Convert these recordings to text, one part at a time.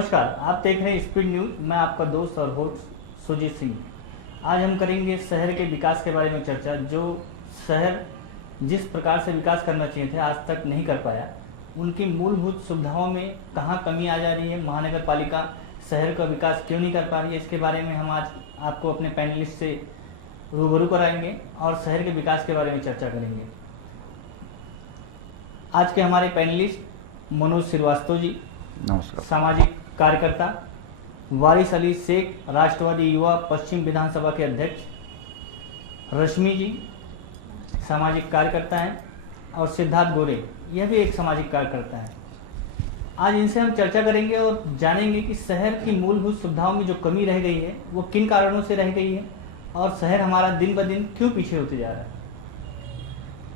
नमस्कार, आप देख रहे हैं स्पीड न्यूज। मैं आपका दोस्त और होस्ट सुजीत सिंह। आज हम करेंगे शहर के विकास के बारे में चर्चा। जो शहर जिस प्रकार से विकास करना चाहिए थे आज तक नहीं कर पाया, उनकी मूलभूत सुविधाओं में कहाँ कमी आ जा रही है, महानगर पालिका शहर का विकास क्यों नहीं कर पा रही है, इसके बारे में हम आज आपको अपने पैनलिस्ट से रूबरू कराएंगे और शहर के विकास के बारे में चर्चा करेंगे। आज के हमारे पैनलिस्ट मनोज श्रीवास्तव जी, नमस्कार, सामाजिक कार्यकर्ता, वारिस अली शेख, राष्ट्रवादी युवा पश्चिम विधानसभा के अध्यक्ष, रश्मि जी सामाजिक कार्यकर्ता हैं, और सिद्धार्थ गोरे यह भी एक सामाजिक कार्यकर्ता है। आज इनसे हम चर्चा करेंगे और जानेंगे कि शहर की मूलभूत सुविधाओं में जो कमी रह गई है वो किन कारणों से रह गई है और शहर हमारा दिन ब दिन क्यों पीछे होते जा रहा है।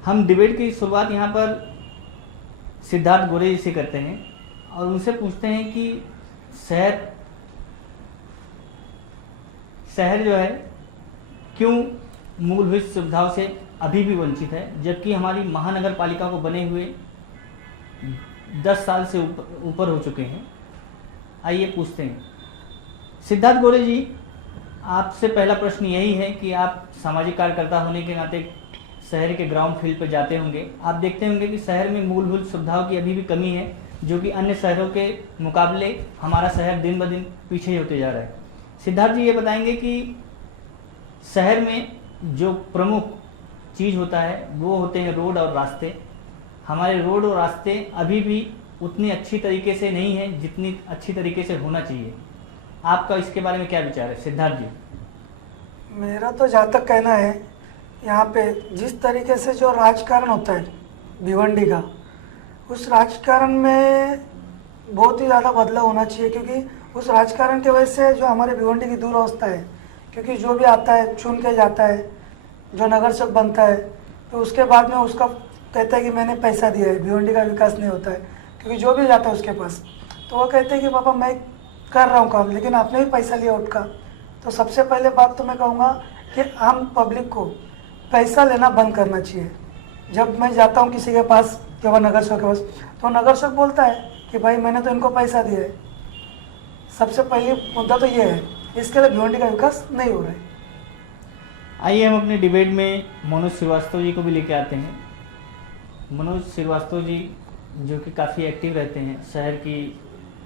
हम डिबेट की शुरुआत यहाँ पर सिद्धार्थ गोरे जी से करते हैं और उनसे पूछते हैं कि शहर जो है क्यों मूलभूत सुविधाओं से अभी भी वंचित है, जबकि हमारी महानगर पालिका को बने हुए 10 साल से ऊपर हो चुके हैं। आइए पूछते हैं सिद्धार्थ गोरे जी, आपसे पहला प्रश्न यही है कि आप सामाजिक कार्यकर्ता होने के नाते शहर के ग्राउंड फील्ड पर जाते होंगे, आप देखते होंगे कि शहर में मूलभूत सुविधाओं की अभी भी कमी है, जो कि अन्य शहरों के मुकाबले हमारा शहर दिन ब दिन पीछे होते जा रहा है। सिद्धार्थ जी ये बताएंगे कि शहर में जो प्रमुख चीज़ होता है वो होते हैं रोड और रास्ते। हमारे रोड और रास्ते अभी भी उतनी अच्छी तरीके से नहीं है जितनी अच्छी तरीके से होना चाहिए। आपका इसके बारे में क्या विचार है सिद्धार्थ जी? मेरा तो जहाँ तक कहना है, यहाँ पे जिस तरीके से जो राजकारण होता है भिवंडी का, उस राजकारण में बहुत ही ज़्यादा बदलाव होना चाहिए, क्योंकि उस राजकारण की वजह से जो हमारे भिवंडी की दुरावस्था है, क्योंकि जो भी आता है चुन के जाता है, जो नगर सेवक बनता है तो उसके बाद में उसका कहता है कि मैंने पैसा दिया है, भिवंडी का विकास नहीं होता है, क्योंकि जो भी जाता है उसके पास तो वो कहते हैं कि पापा मैं कर रहा हूँ काम, लेकिन आपने भी पैसा लिया उठका। तो सबसे पहले बात तो मैं कहूँगा कि आम पब्लिक को पैसा लेना बंद करना चाहिए। जब मैं जाता हूँ किसी के पास, केवल नगर सेवक के पास, तो नगर सेवक बोलता है कि भाई मैंने तो इनको पैसा दिया है। सबसे पहले मुद्दा तो ये है, इसके लिए भिवंडी का विकास नहीं हो रहा है। आइए हम अपने डिबेट में मनोज श्रीवास्तव जी को भी लेके आते हैं। मनोज श्रीवास्तव जी जो कि काफ़ी एक्टिव रहते हैं शहर की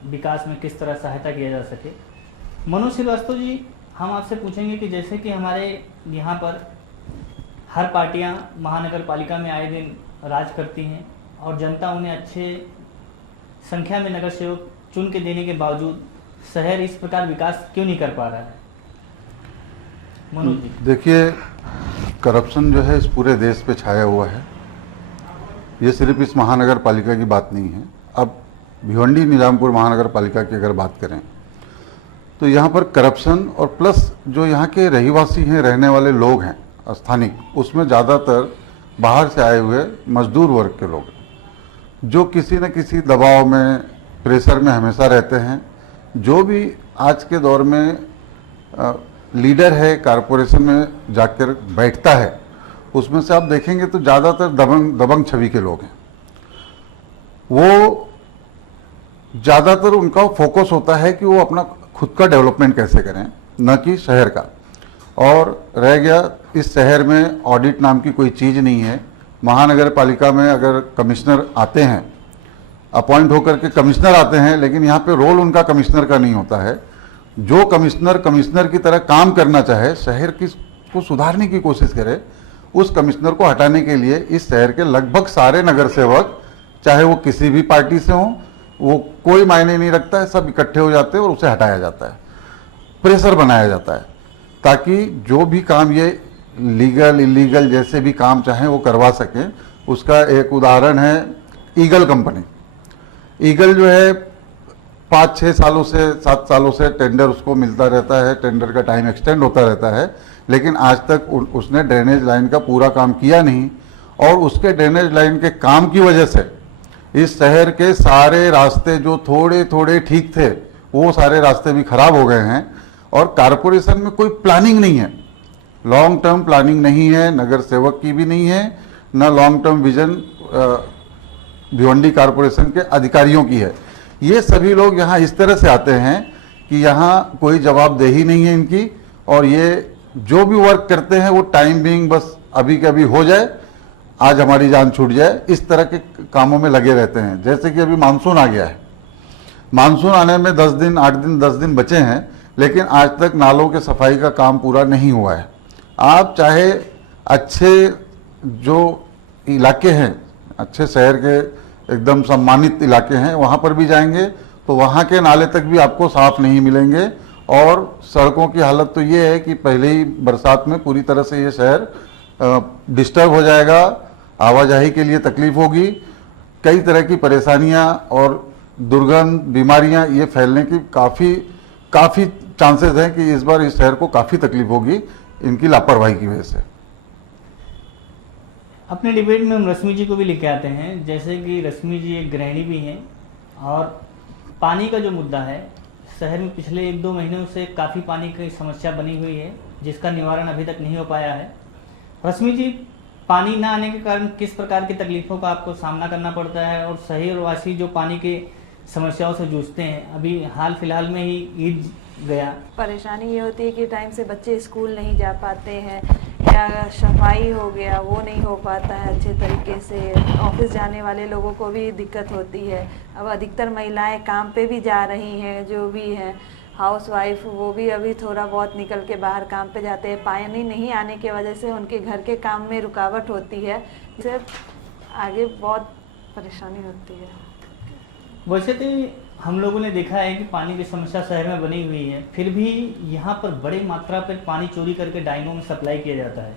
विकास में, किस तरह सहायता किया जा सके। मनोज श्रीवास्तव जी, हम आपसे पूछेंगे कि जैसे कि हमारे यहाँ पर हर पार्टियाँ महानगर पालिका में आए दिन राज करती हैं और जनता उन्हें अच्छे संख्या में नगर सेवक चुन के देने के बावजूद शहर इस प्रकार विकास क्यों नहीं कर पा रहा है? मनोज जी देखिए, करप्शन जो है इस पूरे देश पे छाया हुआ है। ये सिर्फ इस महानगर पालिका की बात नहीं है। अब भिवंडी निजामपुर महानगर पालिका की अगर बात करें तो यहाँ पर करप्शन और प्लस जो यहाँ के रहीवासी हैं, रहने वाले लोग हैं स्थानिक, उसमें ज़्यादातर बाहर से आए हुए मजदूर वर्ग के लोग हैं, जो किसी न किसी दबाव में, प्रेशर में हमेशा रहते हैं। जो भी आज के दौर में लीडर है, कारपोरेशन में जाकर बैठता है, उसमें से आप देखेंगे तो ज़्यादातर दबंग छवि के लोग हैं। वो ज़्यादातर उनका फोकस होता है कि वो अपना खुद का डेवलपमेंट कैसे करें, न कि शहर का। और रह गया, इस शहर में ऑडिट नाम की कोई चीज़ नहीं है। महानगर पालिका में अगर कमिश्नर आते हैं, अपॉइंट होकर के कमिश्नर आते हैं, लेकिन यहाँ पे रोल उनका कमिश्नर का नहीं होता है। जो कमिश्नर की तरह काम करना चाहे, शहर को सुधारने की कोशिश करे, उस कमिश्नर को हटाने के लिए इस शहर के लगभग सारे नगर सेवक, चाहे वो किसी भी पार्टी से हों, वो कोई मायने नहीं रखता है, सब इकट्ठे हो जाते हैं और उसे हटाया जाता है, प्रेशर बनाया जाता है, ताकि जो भी काम ये लीगल इलीगल जैसे भी काम चाहें वो करवा सकें। उसका एक उदाहरण है ईगल कंपनी। ईगल जो है 5-6 सालों से 7 सालों से टेंडर उसको मिलता रहता है, टेंडर का टाइम एक्सटेंड होता रहता है, लेकिन आज तक उसने ड्रेनेज लाइन का पूरा काम किया नहीं। और उसके ड्रेनेज लाइन के काम की वजह से इस शहर के सारे रास्ते जो थोड़े थोड़े ठीक थे, वो सारे रास्ते भी खराब हो गए हैं। और कारपोरेशन में कोई प्लानिंग नहीं है, लॉन्ग टर्म प्लानिंग नहीं है, नगर सेवक की भी नहीं है, न long term vision Bhiwandi corporation के अधिकारियों की है। ये सभी लोग यहाँ इस तरह से आते हैं कि यहाँ कोई जवाबदेही नहीं है इनकी, और ये जो भी वर्क करते हैं वो टाइम बीइंग बस अभी के अभी हो जाए, आज हमारी जान छूट जाए, इस तरह के कामों में लगे रहते हैं। जैसे कि अभी मानसून आ गया है, मानसून आने में 10 दिन 8 दिन 10 दिन बचे हैं, लेकिन आज तक नालों के सफाई का काम पूरा नहीं हुआ है। आप चाहे अच्छे जो इलाके हैं, अच्छे शहर के एकदम सम्मानित इलाके हैं, वहाँ पर भी जाएंगे तो वहाँ के नाले तक भी आपको साफ नहीं मिलेंगे। और सड़कों की हालत तो ये है कि पहले ही बरसात में पूरी तरह से ये शहर डिस्टर्ब हो जाएगा, आवाजाही के लिए तकलीफ होगी, कई तरह की परेशानियां और दुर्गंध बीमारियां ये फैलने की काफ़ी चांसेस हैं कि इस बार इस शहर को काफ़ी तकलीफ होगी इनकी लापरवाही की वजह से। अपने डिबेट में हम रश्मि जी को भी लेके आते हैं, जैसे कि रश्मि जी एक गृहिणी भी हैं और पानी का जो मुद्दा है शहर में पिछले 1-2 महीनों से काफ़ी पानी की समस्या बनी हुई है, जिसका निवारण अभी तक नहीं हो पाया है। रश्मि जी, पानी ना आने के कारण किस प्रकार की तकलीफों का आपको सामना करना पड़ता है, और शहर वासी जो पानी के समस्याओं से जूझते हैं, अभी हाल फिलहाल में ही ईद गया। परेशानी ये होती है कि टाइम से बच्चे स्कूल नहीं जा पाते हैं, या सफाई हो गया वो नहीं हो पाता है अच्छे तरीके से। ऑफिस जाने वाले लोगों को भी दिक्कत होती है। अब अधिकतर महिलाएं काम पे भी जा रही हैं, जो भी हैं हाउस वाइफ, वो भी अभी थोड़ा बहुत निकल के बाहर काम पे जाते हैं। पानी नहीं आने की वजह से उनके घर के काम में रुकावट होती है, इससे आगे बहुत परेशानी होती है। वैसे तो हम लोगों ने देखा है कि पानी की समस्या शहर में बनी हुई है, फिर भी यहाँ पर बड़ी मात्रा पर पानी चोरी करके डायनों में सप्लाई किया जाता है।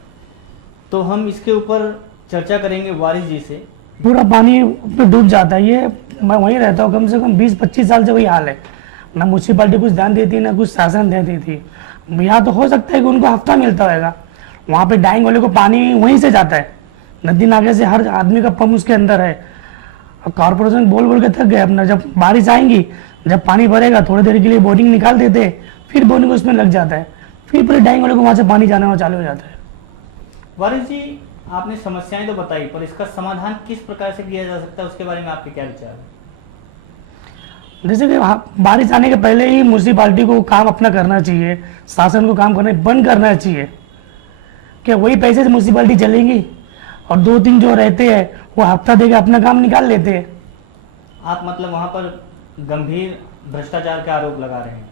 तो हम इसके ऊपर चर्चा करेंगे वारिस जी से। पूरा पानी पे डूब जाता है। ये मैं वहीं रहता हूँ, कम से कम 20-25 साल से वही हाल है। ना म्यूनसिपालिटी कुछ ध्यान देती है, ना कुछ शासन देती थी। यहाँ तो हो सकता है कि उनको हफ्ता मिलता होगा, वहाँ पे डाइंग वाले को पानी वहीं से जाता है, नदी नाके से। हर आदमी का पंप उसके अंदर है। और कॉर्पोरेशन बोल बोल के थक गए अपना। जब बारिश आएंगी, जब पानी भरेगा, थोड़ी देर के लिए बोरिंग निकाल देते, फिर बोरिंग उसमें लग जाता है, फिर पूरे डाइंग वाले को वहाँ से पानी जाना चालू हो जाता है। वारिस जी, आपने समस्याएं तो बताई, पर इसका समाधान किस प्रकार से किया जा सकता है, उसके बारे में आपके क्या विचार है? जैसे कि बारिश आने के पहले ही म्यूनसिपालिटी को काम अपना करना चाहिए, शासन को काम करना बंद करना चाहिए। क्या वही पैसे से म्यूनसिपालिटी चलेंगी, और 2-3 जो रहते हैं वो हफ्ता देके अपना काम निकाल लेते हैं। आप मतलब वहाँ पर गंभीर भ्रष्टाचार के आरोप लगा रहे हैं?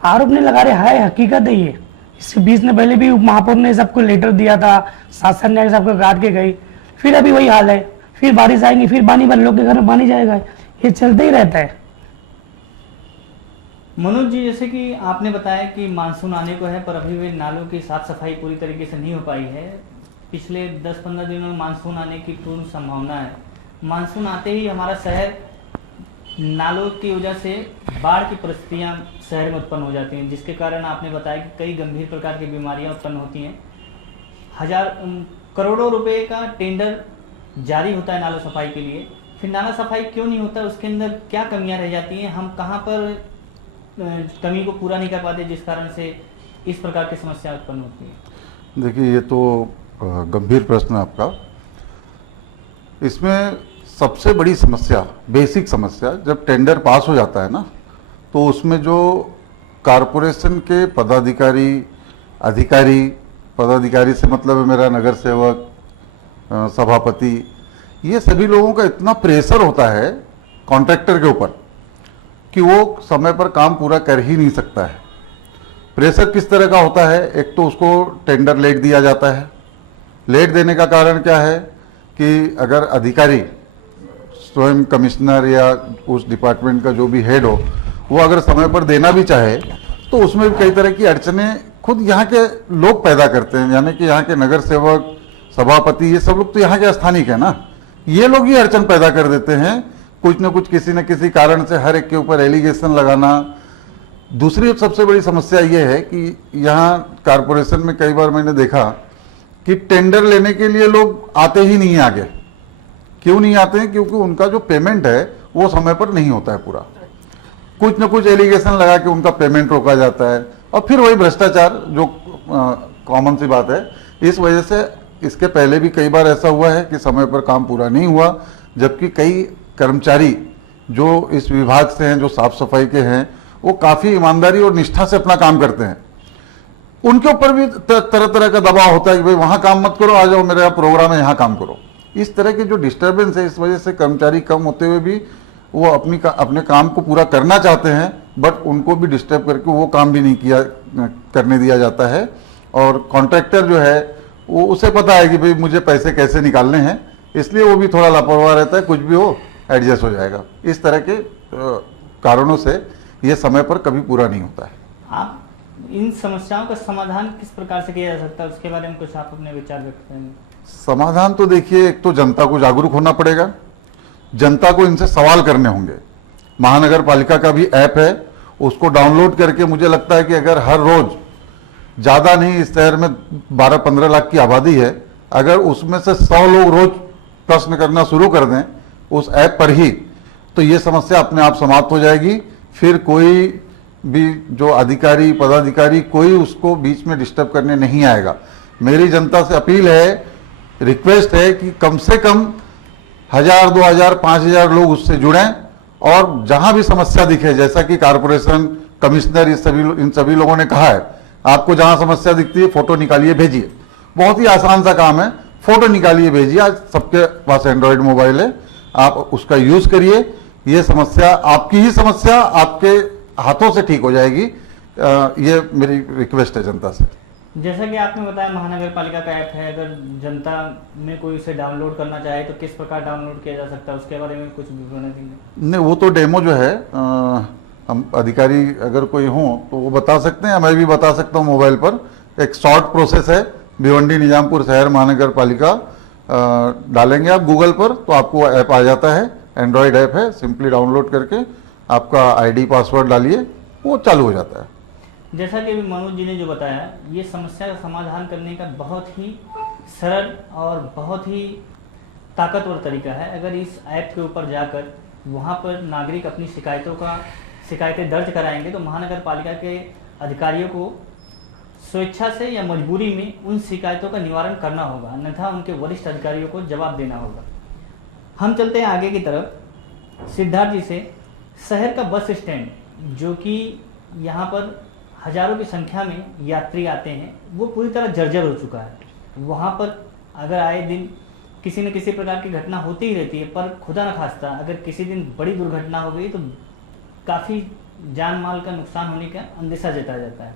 आरोप नहीं लगा रहे, है हकीकत है ये। इसके बीच में पहले भी महापौर ने सबको लेटर दिया था, शासन ने सबको काट के गई, फिर अभी वही हाल है। फिर बारिश आएंगी, फिर पानी भर, लोग के घर में पानी जाएगा, ये चलते ही रहता है। मनोज जी, जैसे कि आपने बताया कि मानसून आने को है, पर अभी भी नालों की साफ सफाई पूरी तरीके से नहीं हो पाई है। पिछले 10-15 दिनों में मानसून आने की पूर्ण संभावना है। मानसून आते ही हमारा शहर नालों की वजह से बाढ़ की परिस्थितियां शहर में उत्पन्न हो जाती हैं, जिसके कारण आपने बताया कि कई गंभीर प्रकार की बीमारियां उत्पन्न होती हैं। करोड़ों रुपए का टेंडर जारी होता है नाला सफाई के लिए, फिर नाला सफाई क्यों नहीं होता, उसके अंदर क्या कमियां रह जाती हैं, हम कहाँ पर कमी को पूरा नहीं कर पाते, जिस कारण से इस प्रकार की समस्या उत्पन्न होती है? देखिए, ये तो गंभीर प्रश्न है आपका। इसमें सबसे बड़ी समस्या, बेसिक समस्या, जब टेंडर पास हो जाता है ना, तो उसमें जो कारपोरेशन के पदाधिकारी से मतलब है मेरा नगर सेवक, सभापति, ये सभी लोगों का इतना प्रेशर होता है कॉन्ट्रैक्टर के ऊपर कि वो समय पर काम पूरा कर ही नहीं सकता है। प्रेशर किस तरह का होता है? एक तो उसको टेंडर लेट दिया जाता है। लेट देने का कारण क्या है कि अगर अधिकारी, स्वयं कमिश्नर या उस डिपार्टमेंट का जो भी हेड हो, वो अगर समय पर देना भी चाहे तो उसमें भी कई तरह की अड़चनें खुद यहाँ के लोग पैदा करते हैं। यानी कि यहाँ के नगर सेवक, सभापति, ये सब लोग तो यहाँ के स्थानिक है ना, ये लोग ही अड़चन पैदा कर देते हैं। कुछ न कुछ, किसी न किसी कारण से हर एक के ऊपर एलिगेशन लगाना। दूसरी सबसे बड़ी समस्या ये है कि यहाँ कारपोरेशन में कई बार मैंने देखा कि टेंडर लेने के लिए लोग आते ही नहीं आगे। क्यों नहीं आते हैं? क्योंकि उनका जो पेमेंट है वो समय पर नहीं होता है पूरा। कुछ न कुछ एलिगेशन लगा के उनका पेमेंट रोका जाता है, और फिर वही भ्रष्टाचार जो कॉमन सी बात है। इस वजह से इसके पहले भी कई बार ऐसा हुआ है कि समय पर काम पूरा नहीं हुआ, जबकि कई कर्मचारी जो इस विभाग से हैं, जो साफ सफाई के हैं, वो काफ़ी ईमानदारी और निष्ठा से अपना काम करते हैं। उनके ऊपर भी तरह तरह का दबाव होता है कि भाई वहाँ काम मत करो, आ जाओ मेरा प्रोग्राम है यहाँ काम करो। इस तरह की जो डिस्टर्बेंस है, इस वजह से कर्मचारी कम होते हुए भी वो अपने काम को पूरा करना चाहते हैं, बट उनको भी डिस्टर्ब करके वो काम भी नहीं करने दिया जाता है। और कॉन्ट्रैक्टर जो है वो उसे पता है कि भाई मुझे पैसे कैसे निकालने हैं, इसलिए वो भी थोड़ा लापरवाह रहता है, कुछ भी हो एडजस्ट हो जाएगा। इस तरह के कारणों से ये समय पर कभी पूरा नहीं होता है। आप इन समस्याओं का समाधान किस प्रकार से किया जा सकता है, उसके बारे में कुछ आप अपने विचार व्यक्त करेंगे? समाधान तो देखिए, एक तो जनता को जागरूक होना पड़ेगा, जनता को इनसे सवाल करने होंगे। महानगर पालिका का भी ऐप है, उसको डाउनलोड करके मुझे लगता है कि अगर हर रोज ज़्यादा नहीं, इस शहर में 12-15 लाख की आबादी है, अगर उसमें से 100 लोग रोज प्रश्न करना शुरू कर दें उस ऐप पर ही, तो ये समस्या अपने आप समाप्त हो जाएगी। फिर कोई भी जो अधिकारी पदाधिकारी कोई उसको बीच में डिस्टर्ब करने नहीं आएगा। मेरी जनता से अपील है, रिक्वेस्ट है कि कम से कम 1000, 2000, 5000 लोग उससे जुड़ें, और जहां भी समस्या दिखे, जैसा कि कारपोरेशन कमिश्नर इन सभी लोगों ने कहा है, आपको जहां समस्या दिखती है फोटो निकालिए भेजिए। बहुत ही आसान सा काम है, फोटो निकालिए भेजिए। आज सबके पास एंड्रॉयड मोबाइल है, आप उसका यूज करिए। ये समस्या, आपकी ही समस्या आपके हाथों से ठीक हो जाएगी। ये मेरी रिक्वेस्ट है जनता से। जैसा कि आपने बताया महानगर पालिका का ऐप है, अगर जनता में कोई उसे डाउनलोड करना चाहे तो किस प्रकार डाउनलोड किया जा सकता है, उसके बारे में कुछ विवरण देंगे? नहीं, वो तो डेमो जो है, हम अधिकारी अगर कोई हो तो वो बता सकते हैं, मैं भी बता सकता हूँ मोबाइल पर। एक शॉर्ट प्रोसेस है, भिवंडी निजामपुर शहर महानगर पालिका डालेंगे आप गूगल पर तो आपको ऐप आ जाता है। एंड्रॉयड ऐप है, सिंपली डाउनलोड करके आपका आईडी पासवर्ड डालिए, वो चालू हो जाता है। जैसा कि अभी मनोज जी ने जो बताया, ये समस्या का समाधान करने का बहुत ही सरल और बहुत ही ताकतवर तरीका है। अगर इस ऐप के ऊपर जाकर वहाँ पर नागरिक अपनी शिकायतें दर्ज कराएंगे तो महानगर पालिका के अधिकारियों को स्वेच्छा से या मजबूरी में उन शिकायतों का निवारण करना होगा, अन्यथा उनके वरिष्ठ अधिकारियों को जवाब देना होगा। हम चलते हैं आगे की तरफ। सिद्धार्थ जी से, शहर का बस स्टैंड जो कि यहाँ पर हजारों की संख्या में यात्री आते हैं, वो पूरी तरह जर्जर हो चुका है। वहाँ पर अगर आए दिन किसी न किसी प्रकार की घटना होती ही रहती है, पर खुदा न खास्ता अगर किसी दिन बड़ी दुर्घटना हो गई तो काफ़ी जान माल का नुकसान होने का अंदेशा जताया जाता है।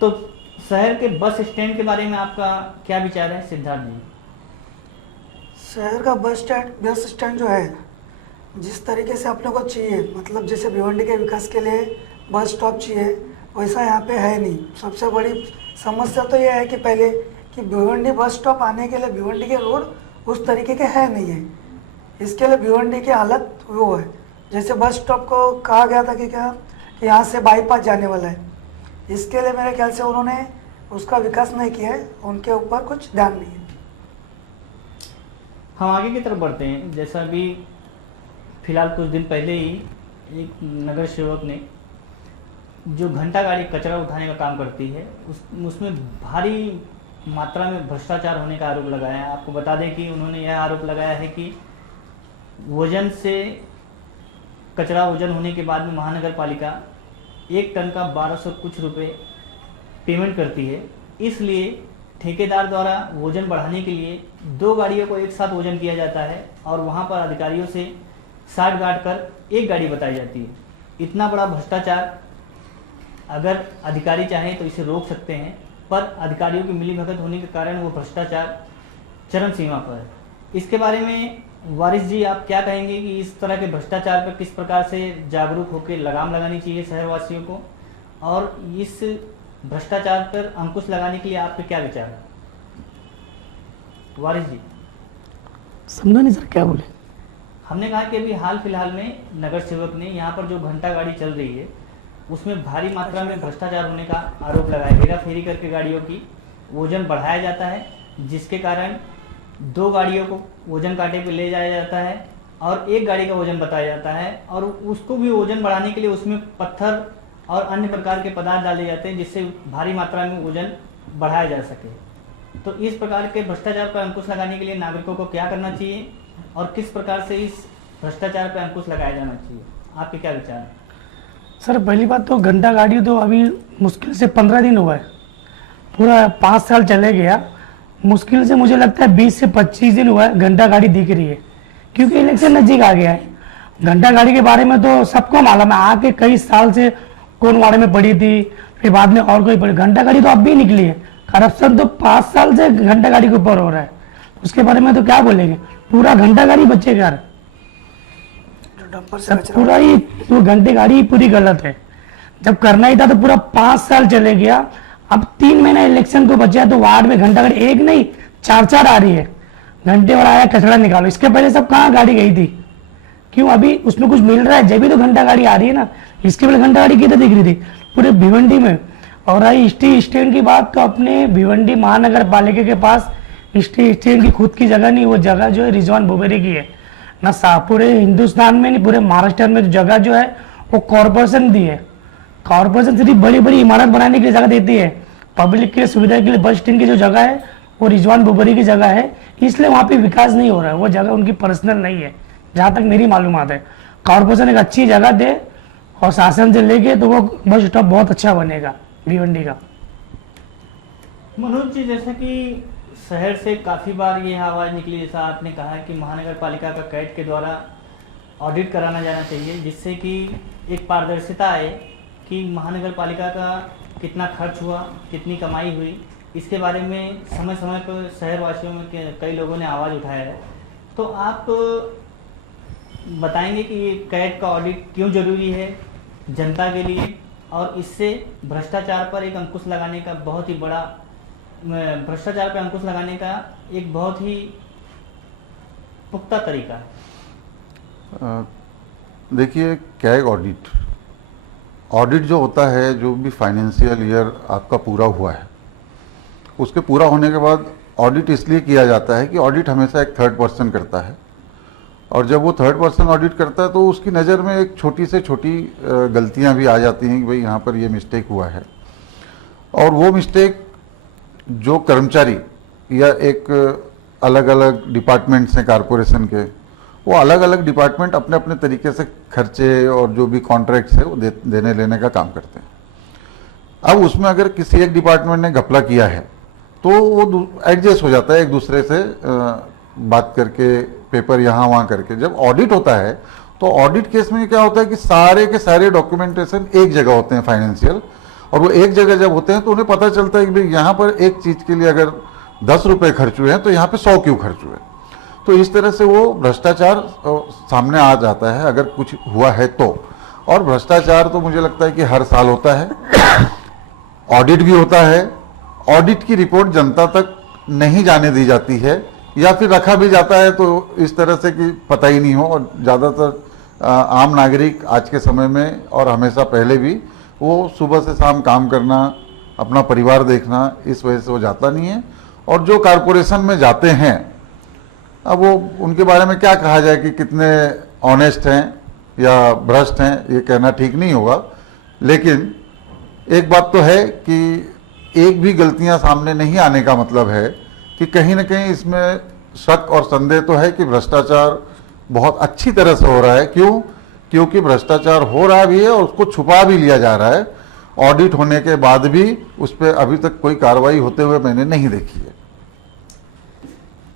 तो शहर के बस स्टैंड के बारे में आपका क्या विचार है सिद्धार्थ जी? शहर का बस स्टैंड जो है, जिस तरीके से अपने को चाहिए, मतलब जैसे भिवंडी के विकास के लिए बस स्टॉप चाहिए, वैसा यहाँ पे है नहीं। सबसे बड़ी समस्या तो यह है कि पहले कि भिवंडी बस स्टॉप आने के लिए भिवंडी के रोड उस तरीके के है नहीं है। इसके लिए भिवंडी की हालत वो है, जैसे बस स्टॉप को कहा गया था कि कि यहाँ से बाईपास जाने वाला है, इसके लिए मेरे ख्याल से उन्होंने उसका विकास नहीं किया है, उनके ऊपर कुछ ध्यान नहीं है। हम आगे की तरफ बढ़ते हैं। जैसा अभी फिलहाल कुछ दिन पहले ही एक नगर सेवक ने जो घंटा गाड़ी कचरा उठाने का काम करती है उसमें भारी मात्रा में भ्रष्टाचार होने का आरोप लगाया है। आपको बता दें कि उन्होंने यह आरोप लगाया है कि वजन से कचरा वजन होने के बाद में महानगर पालिका 1 टन का 1200 कुछ रुपए पेमेंट करती है, इसलिए ठेकेदार द्वारा वजन बढ़ाने के लिए 2 गाड़ियों को एक साथ वजन किया जाता है और वहाँ पर अधिकारियों से साठ गांठ कर एक गाड़ी बताई जाती है। इतना बड़ा भ्रष्टाचार अगर अधिकारी चाहे तो इसे रोक सकते हैं, पर अधिकारियों की मिलीभगत होने के कारण वो भ्रष्टाचार चरम सीमा पर है। इसके बारे में वारिस जी आप क्या कहेंगे कि इस तरह के भ्रष्टाचार पर किस प्रकार से जागरूक होकर लगाम लगानी चाहिए शहरवासियों को, और इस भ्रष्टाचार पर अंकुश लगाने के लिए आपके क्या विचार है? वारिस जी। समझा नहीं सर, क्या बोले? हमने कहा कि अभी हाल फिलहाल में नगर सेवक ने यहाँ पर जो घंटा गाड़ी चल रही है उसमें भारी मात्रा में भ्रष्टाचार होने का आरोप लगाया। हेरा फेरी करके गाड़ियों की वजन बढ़ाया जाता है, जिसके कारण 2 गाड़ियों को वजन कांटे पे ले जाया जाता है और एक गाड़ी का वजन बताया जाता है, और उसको भी वजन बढ़ाने के लिए उसमें पत्थर और अन्य प्रकार के पदार्थ डाले जाते हैं जिससे भारी मात्रा में वजन बढ़ाया जा सके। तो इस प्रकार के भ्रष्टाचार पर अंकुश लगाने के लिए नागरिकों को क्या करना चाहिए और किस प्रकार से इस भ्रष्टाचार पे अंकुश लगाया जाना चाहिए, आपके क्या विचार हैं? सर पहली बात तो घंटा गाड़ी तो अभी मुश्किल से 15 दिन हुआ है, पूरा 5 साल चले गया, मुश्किल से मुझे लगता है 20 से 25 दिन हुआ है घंटा गाड़ी दिख रही है, क्योंकि इलेक्शन नज़दीक आ गया है। घंटा गाड़ी के बारे में तो सबको मालूम है, आके कई साल से कौन वाड़े में पड़ी थी, फिर बाद में और कोई पड़ी। घंटा गाड़ी तो अब भी निकली है, करप्शन तो 5 साल से घंटा गाड़ी के ऊपर हो रहा है, उसके बारे में तो क्या बोलेंगे। पूरा घंटा गाड़ी बच्चे घर जो डंपर से सब कचरा पूरा ही वो घंटे गाड़ी ही पूरी गलत है। जब करना ही था तो पूरा 5 साल चले गया, अब 3 महीना इलेक्शन को बचा तो वार्ड में घंटा गाड़ी एक नहीं 4 आ रही है। घंटे वाला आया कचरा निकालो, इसके पहले सब कहाँ गाड़ी गई थी, क्यों अभी उसमें कुछ मिल रहा है जब भी तो घंटा गाड़ी आ रही है ना। इसके पहले घंटा गाड़ी किधर दिख रही थी, पूरे भिवंडी में। और आई स्टी स्टैंड की बात, तो अपने भिवंडी महानगर पालिका के पास स्टी स्टैंड की खुद की जगह नहीं, वो जगह जो है रिजवान बुबेरी की है ना। पूरे हिंदुस्तान में नहीं, पूरे महाराष्ट्र में जगह जो है वो कॉरपोरेशन दी है। कॉरपोरेशन सिर्फ बड़ी बड़ी इमारत बनाने के लिए जगह देती है, पब्लिक के सुविधा के लिए बस स्टैंड की जो जगह है वो रिजवान बुबेरी की जगह है, इसलिए वहाँ पे विकास नहीं हो रहा है। वो जगह उनकी पर्सनल नहीं है, जहाँ तक मेरी मालूमात है। कॉरपोरेशन एक अच्छी जगह दे और शासन से लेके तो वो बस स्टॉप बहुत अच्छा बनेगा भिवंडी का। मनोज जी, जैसा कि शहर से काफ़ी बार ये आवाज़ निकली, जैसा आपने कहा कि महानगर पालिका का कैट के द्वारा ऑडिट कराना जाना चाहिए, जिससे कि एक पारदर्शिता आए कि महानगर पालिका का कितना खर्च हुआ, कितनी कमाई हुई। इसके बारे में समय समय पर शहरवासियों में कई लोगों ने आवाज़ उठाया है। तो आप बताएंगे कि ये कैट का ऑडिट क्यों जरूरी है जनता के लिए, और इससे भ्रष्टाचार पर एक अंकुश लगाने का बहुत ही बड़ा भ्रष्टाचार पर अंकुश लगाने का एक बहुत ही पुख्ता तरीका है। देखिए, क्या है ऑडिट जो होता है, जो भी फाइनेंशियल ईयर आपका पूरा हुआ है, उसके पूरा होने के बाद ऑडिट इसलिए किया जाता है कि ऑडिट हमेशा एक थर्ड पर्सन करता है, और जब वो थर्ड पर्सन ऑडिट करता है तो उसकी नज़र में एक छोटी से छोटी गलतियां भी आ जाती हैं कि भाई यहाँ पर ये मिस्टेक हुआ है। और वो मिस्टेक जो कर्मचारी या एक अलग अलग डिपार्टमेंट्स हैं कॉरपोरेशन के, वो अलग अलग डिपार्टमेंट अपने अपने तरीके से खर्चे और जो भी कॉन्ट्रैक्ट्स है वो देने लेने का काम करते हैं। अब उसमें अगर किसी एक डिपार्टमेंट ने घपला किया है तो वो एडजस्ट हो जाता है एक दूसरे से बात करके, पेपर यहाँ वहाँ करके। जब ऑडिट होता है तो ऑडिट केस में क्या होता है कि सारे के सारे डॉक्यूमेंटेशन एक जगह होते हैं फाइनेंशियल, और वो एक जगह जब होते हैं तो उन्हें पता चलता है कि भाई यहाँ पर एक चीज़ के लिए अगर 10 रुपये खर्च हुए हैं तो यहाँ पे 100 क्यों खर्च हुए। तो इस तरह से वो भ्रष्टाचार सामने आ जाता है अगर कुछ हुआ है तो। और भ्रष्टाचार तो मुझे लगता है कि हर साल होता है, ऑडिट भी होता है। ऑडिट की रिपोर्ट जनता तक नहीं जाने दी जाती है, या फिर रखा भी जाता है तो इस तरह से कि पता ही नहीं हो। और ज़्यादातर आम नागरिक आज के समय में और हमेशा पहले भी वो सुबह से शाम काम करना, अपना परिवार देखना, इस वजह से वो जाता नहीं है। और जो कॉरपोरेशन में जाते हैं, अब वो उनके बारे में क्या कहा जाए कि कितने ऑनेस्ट हैं या भ्रष्ट हैं, ये कहना ठीक नहीं होगा। लेकिन एक बात तो है कि एक भी गलतियां सामने नहीं आने का मतलब है कि कहीं ना कहीं इसमें शक और संदेह तो है कि भ्रष्टाचार बहुत अच्छी तरह से हो रहा है। क्यों? क्योंकि भ्रष्टाचार हो रहा भी है और उसको छुपा भी लिया जा रहा है। ऑडिट होने के बाद भी उस पर अभी तक कोई कार्रवाई होते हुए मैंने नहीं देखी है।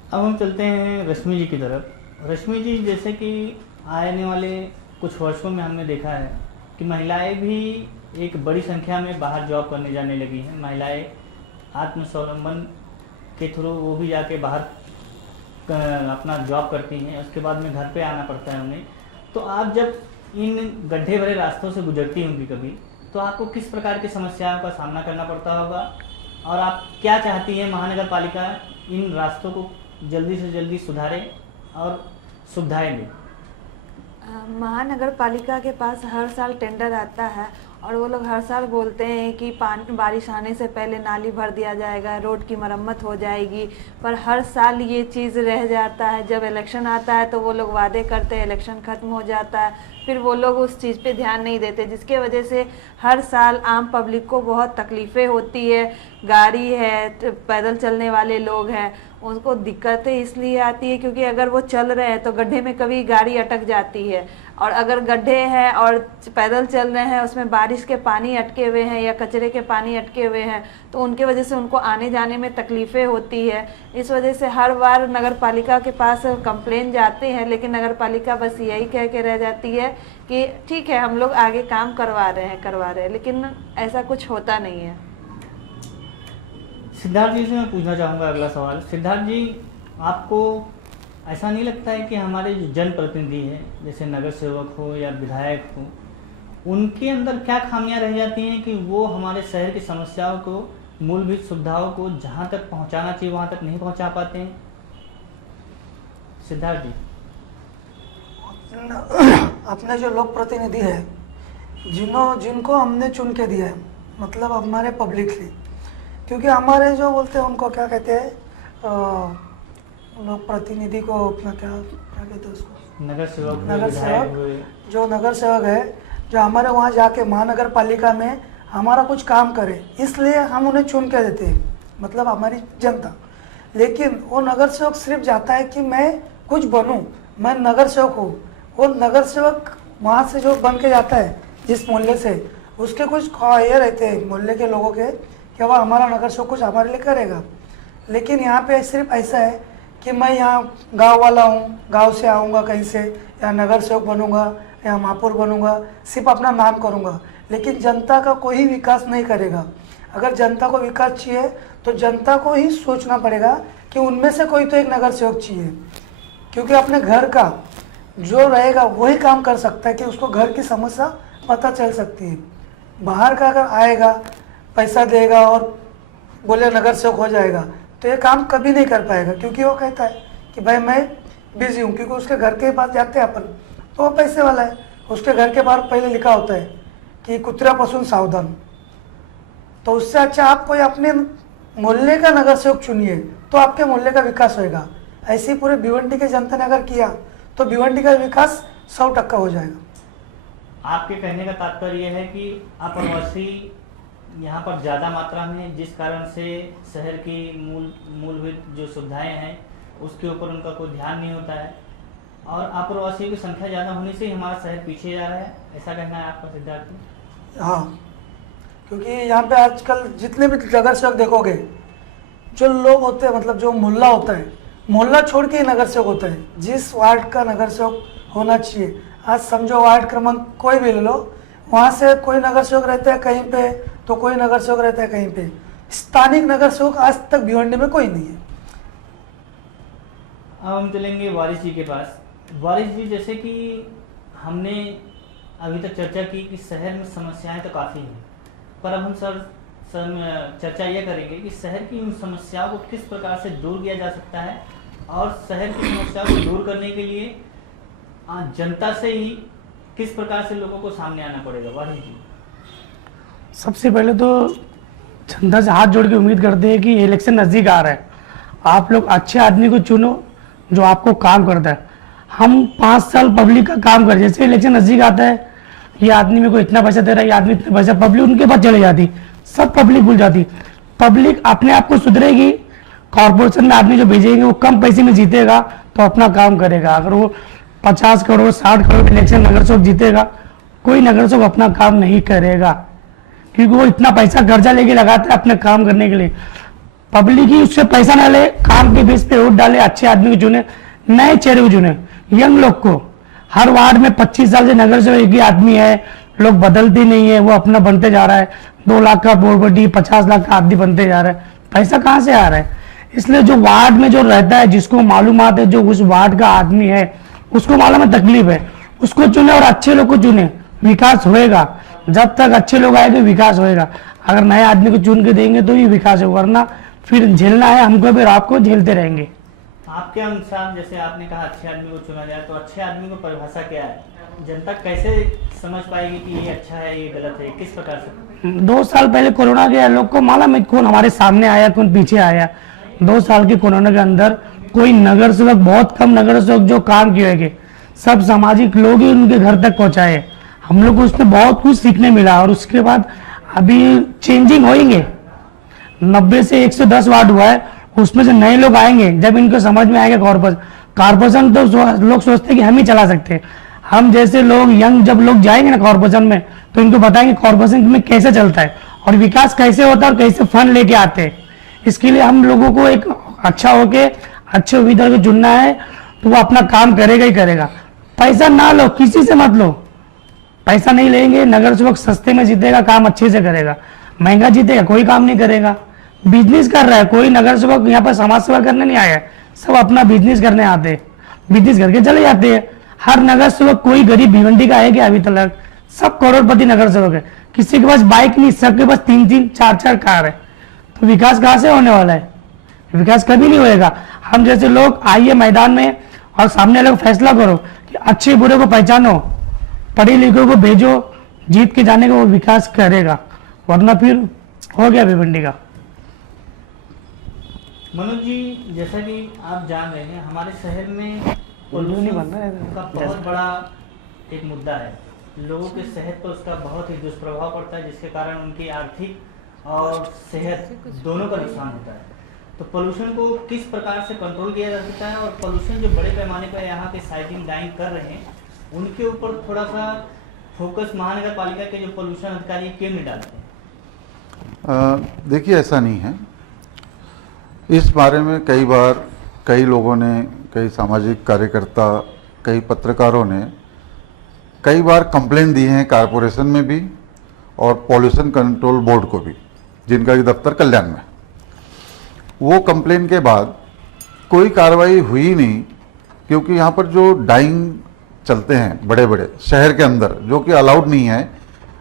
अब हम चलते हैं रश्मि जी की तरफ। रश्मि जी, जैसे कि आने वाले कुछ वर्षों में हमने देखा है कि महिलाएं भी एक बड़ी संख्या में बाहर जॉब करने जाने लगी हैं। महिलाएं आत्मस्वावलंबन के थ्रू वो भी जाके बाहर अपना जॉब करती हैं, उसके बाद में घर पे आना पड़ता है उन्हें। तो आप जब इन गड्ढे भरे रास्तों से गुजरती होंगी कभी, तो आपको किस प्रकार की समस्याओं का सामना करना पड़ता होगा, और आप क्या चाहती हैं महानगर पालिका इन रास्तों को जल्दी से जल्दी सुधारे और सुविधाएं दे? महानगर पालिका के पास हर साल टेंडर आता है और वो लोग हर साल बोलते हैं कि बारिश आने से पहले नाली भर दिया जाएगा, रोड की मरम्मत हो जाएगी, पर हर साल ये चीज़ रह जाता है। जब इलेक्शन आता है तो वो लोग वादे करते हैं, इलेक्शन ख़त्म हो जाता है, फिर वो लोग उस चीज़ पे ध्यान नहीं देते, जिसके वजह से हर साल आम पब्लिक को बहुत तकलीफ़ें होती है। गाड़ी है, पैदल चलने वाले लोग हैं, उनको दिक्कतें इसलिए आती है क्योंकि अगर वो चल रहे हैं तो गड्ढे में कभी गाड़ी अटक जाती है, और अगर गड्ढे हैं और पैदल चल रहे हैं उसमें बारिश के पानी अटके हुए हैं या कचरे के पानी अटके हुए हैं तो उनके वजह से उनको आने जाने में तकलीफ़ें होती है। इस वजह से हर बार नगर पालिका के पास कंप्लेन जाते हैं, लेकिन नगर पालिका बस यही कह के रह जाती है कि ठीक है हम लोग आगे काम करवा रहे हैं, लेकिन ऐसा कुछ होता नहीं है। सिद्धार्थ जी से मैं पूछना चाहूँगा अगला सवाल। सिद्धार्थ जी, आपको ऐसा नहीं लगता है कि हमारे जो जनप्रतिनिधि हैं, जैसे नगर सेवक हो या विधायक हो, उनके अंदर क्या खामियां रह जाती हैं कि वो हमारे शहर की समस्याओं को, मूलभूत सुविधाओं को जहां तक पहुंचाना चाहिए वहां तक नहीं पहुंचा पाते हैं? सिद्धार्थ जी, अपने जो लोक प्रतिनिधि है, जिनको हमने चुन के दिया है, मतलब हमारे पब्लिकली, क्योंकि हमारे जो बोलते हैं उनको क्या कहते हैं, लोक प्रतिनिधि को अपना क्या कहते हैं उसको, नगर सेवक, नगर विधायक सेवक, हुए। जो नगर सेवक है, जो हमारे वहाँ जाके महानगर पालिका में हमारा कुछ काम करे, इसलिए हम उन्हें चुन के देते हैं, मतलब हमारी जनता। लेकिन वो नगर सेवक सिर्फ जाता है कि मैं कुछ बनूं, मैं नगर सेवक हूँ। वो नगर सेवक वहाँ से जो बन के जाता है जिस मोहल्ले से, उसके कुछ ये रहते हैं मोहल्ले के लोगों के कि वह हमारा नगर सेवक कुछ हमारे लिए करेगा। लेकिन यहाँ पे सिर्फ ऐसा है कि मैं यहाँ गांव वाला हूँ, गांव से आऊँगा कहीं से, या नगर सेवक बनूँगा या महापौर बनूँगा, सिर्फ अपना नाम करूँगा, लेकिन जनता का कोई विकास नहीं करेगा। अगर जनता को विकास चाहिए तो जनता को ही सोचना पड़ेगा कि उनमें से कोई तो एक नगर सेवक चाहिए, क्योंकि अपने घर का जो रहेगा वही काम कर सकता है कि उसको घर की समस्या पता चल सकती है। बाहर का अगर आएगा, पैसा देगा और बोले नगर सेवक हो जाएगा, तो ये काम कभी नहीं कर पाएगा, क्योंकि वो कहता है कि भाई मैं बिजी हूँ, क्योंकि उसके घर के पास जाते हैं अपन तो वो पैसे वाला है, उसके घर के बाहर पहले लिखा होता है कि कुत्र्यापासून सावधान। तो उससे अच्छा आप कोई अपने मोहल्ले का नगर सेवक चुनिए तो आपके मोहल्ले का विकास होएगा। ऐसे ही पूरे भिवंडी के जनता ने अगर किया तो भिवंडी का विकास 100% हो जाएगा। आपके कहने का तात्पर्य यह है कि अप्रवासी यहाँ पर ज़्यादा मात्रा में, जिस कारण से शहर की मूलभूत जो सुविधाएं हैं उसके ऊपर उनका कोई ध्यान नहीं होता है, और अप्रवासियों की संख्या ज़्यादा होने से ही हमारा शहर पीछे जा रहा है, ऐसा कहना है आपका सिद्धार्थ जी? हाँ, क्योंकि यहाँ पे आजकल जितने भी नगर सेवक देखोगे, जो लोग होते हैं, मतलब जो मोहल्ला होता है, मोहल्ला छोड़ के ही नगर सेवक होता है। जिस वार्ड का नगर सेवक होना चाहिए, आज समझो वार्ड क्रमांक कोई भी ले लो, वहाँ से कोई नगर सेवक रहता है कहीं पे, तो कोई नगर सेवक रहता है कहीं पे। स्थानिक नगर सेवक आज तक भिवंडी में कोई नहीं है। अब हम चलेंगे वारिस जी के पास। वारिस जी, जैसे कि हमने अभी तक चर्चा की कि शहर में समस्याएं तो काफ़ी हैं, पर अब हम चर्चा यह करेंगे कि शहर की उन समस्याओं को किस प्रकार से दूर किया जा सकता है, और शहर की समस्याओं को दूर करने के लिए जनता से ही किस प्रकार से लोगों को सामने आना पड़ेगा। वारिस जी, सबसे पहले तो जनता से हाथ जोड़ के उम्मीद करते हैं कि इलेक्शन नज़दीक आ रहा है, आप लोग अच्छे आदमी को चुनो जो आपको काम करता है। हम 5 साल पब्लिक का काम कर, जैसे इलेक्शन नज़दीक आता है, ये आदमी मेरे को इतना पैसा दे रहा है, ये आदमी इतना पैसा, पब्लिक उनके पास चले जाती, सब पब्लिक भूल जाती। पब्लिक अपने आप को सुधरेगी, कॉर्पोरेशन में आदमी जो भेजेंगे वो कम पैसे में जीतेगा तो अपना काम करेगा। अगर वो 50 करोड़ 60 करोड़ इलेक्शन नगर सेवक जीतेगा, कोई नगर सेवक अपना काम नहीं करेगा, क्योंकि वो इतना पैसा कर्जा लेके लगाता है अपने काम करने के लिए। पब्लिक ही उससे पैसा ना ले, काम के बेस पे वोट डाले, अच्छे आदमी को चुने, नए चेहरे को चुने, यंग लोग को। हर वार्ड में 25 साल से नगर सेवक एक ही आदमी है, लोग बदलते नहीं है, वो अपना बनते जा रहा है। 2 लाख का प्रॉपर्टी 50 लाख का आदमी बनते जा रहा है, पैसा कहाँ से आ रहा है? इसलिए जो वार्ड में जो रहता है, जिसको मालूमात है, जो उस वार्ड का आदमी है, उसको मालूम है तकलीफ है, उसको चुने और अच्छे लोग को चुने, विकास होएगा। जब तक अच्छे लोग आएंगे विकास होएगा। अगर नए आदमी को चुन के देंगे तो ही विकास होगा, वरना फिर झेलना है हमको, फिर आपको झेलते रहेंगे। आपके अनुसार, जैसे आपने कहा अच्छे आदमी को चुना जाए, तो अच्छे आदमी को परिभाषा क्या है? जनता कैसे समझ पाएगी कि ये अच्छा है ये गलत है, किस प्रकार से? 2 साल पहले कोरोना के लोग को मालूम है कौन हमारे सामने आया कौन पीछे आया। 2 साल के कोरोना के अंदर कोई नगर सेवक, बहुत कम नगर सेवक जो काम किए, सब सामाजिक लोग ही उनके घर तक पहुंचाए। हम लोग को उसमें बहुत कुछ सीखने मिला और उसके बाद अभी चेंजिंग होंगे। 90 से 110 वार्ड हुआ है, उसमें से नए लोग आएंगे। जब इनको समझ में आएगा कॉर्पोरेशन तो लोग सोचते हैं कि हम ही चला सकते हैं। हम जैसे लोग यंग जब लोग जाएंगे ना कॉर्पोरेशन में, तो इनको बताएंगे कॉर्पोरेशन में कैसे चलता है और विकास कैसे होता है और कैसे फंड लेके आते हैं। इसके लिए हम लोगों को एक अच्छा होके अच्छे उम्मीदवार को चुनना है, तो वो अपना काम करेगा ही करेगा। पैसा ना लो, किसी से मत लो, पैसा नहीं लेंगे। नगर सेवक सस्ते में जीतेगा, काम अच्छे से करेगा। महंगा जीतेगा, कोई काम नहीं करेगा। बिजनेस कर रहा है, कोई नगर सेवक यहाँ पर समाज सेवा करने नहीं आया है, सब अपना बिजनेस करने आते हैं, बिजनेस करके चले जाते हैं। हर नगर सेवक कोई गरीब भिवंडी का है क्या अभी तक? सब करोड़पति नगर सेवक है। किसी के पास बाइक नहीं, सबके पास 3-3, 4-4 कार है। तो विकास कहाँ से होने वाला है? विकास कभी नहीं होएगा। हम जैसे लोग आइए मैदान में और सामने लोग फैसला करो कि अच्छे बुरे को पहचानो, पढ़े लिखे को भेजो, जीत के जाने का वो विकास करेगा, वरना फिर हो गया भिवंडी का। मनोज जी, जैसा कि आप जान रहे हैं हमारे शहर में उल्लू नहीं बन रहा है का बहुत बड़ा एक मुद्दा है। लोगों के सेहत पर उसका बहुत ही दुष्प्रभाव पड़ता है, जिसके कारण उनकी आर्थिक और सेहत दोनों का नुकसान होता है। तो पोल्यूशन को किस प्रकार से कंट्रोल किया जा सकता है, और पोल्यूशन जो बड़े पैमाने पर यहाँ पे साइटिंग डाइंग कर रहे हैं उनके ऊपर थोड़ा सा फोकस महानगर पालिका के जो पोल्यूशन अधिकारी क्यों नहीं डालते? देखिए, ऐसा नहीं है। इस बारे में कई बार कई लोगों ने, कई सामाजिक कार्यकर्ता, कई पत्रकारों ने कई बार कंप्लेंट दी हैं कारपोरेशन में भी और पॉल्यूशन कंट्रोल बोर्ड को भी, जिनका कि दफ्तर कल्याण में। वो कंप्लेंट के बाद कोई कार्रवाई हुई नहीं, क्योंकि यहाँ पर जो डाइंग चलते हैं बड़े बड़े शहर के अंदर, जो कि अलाउड नहीं है,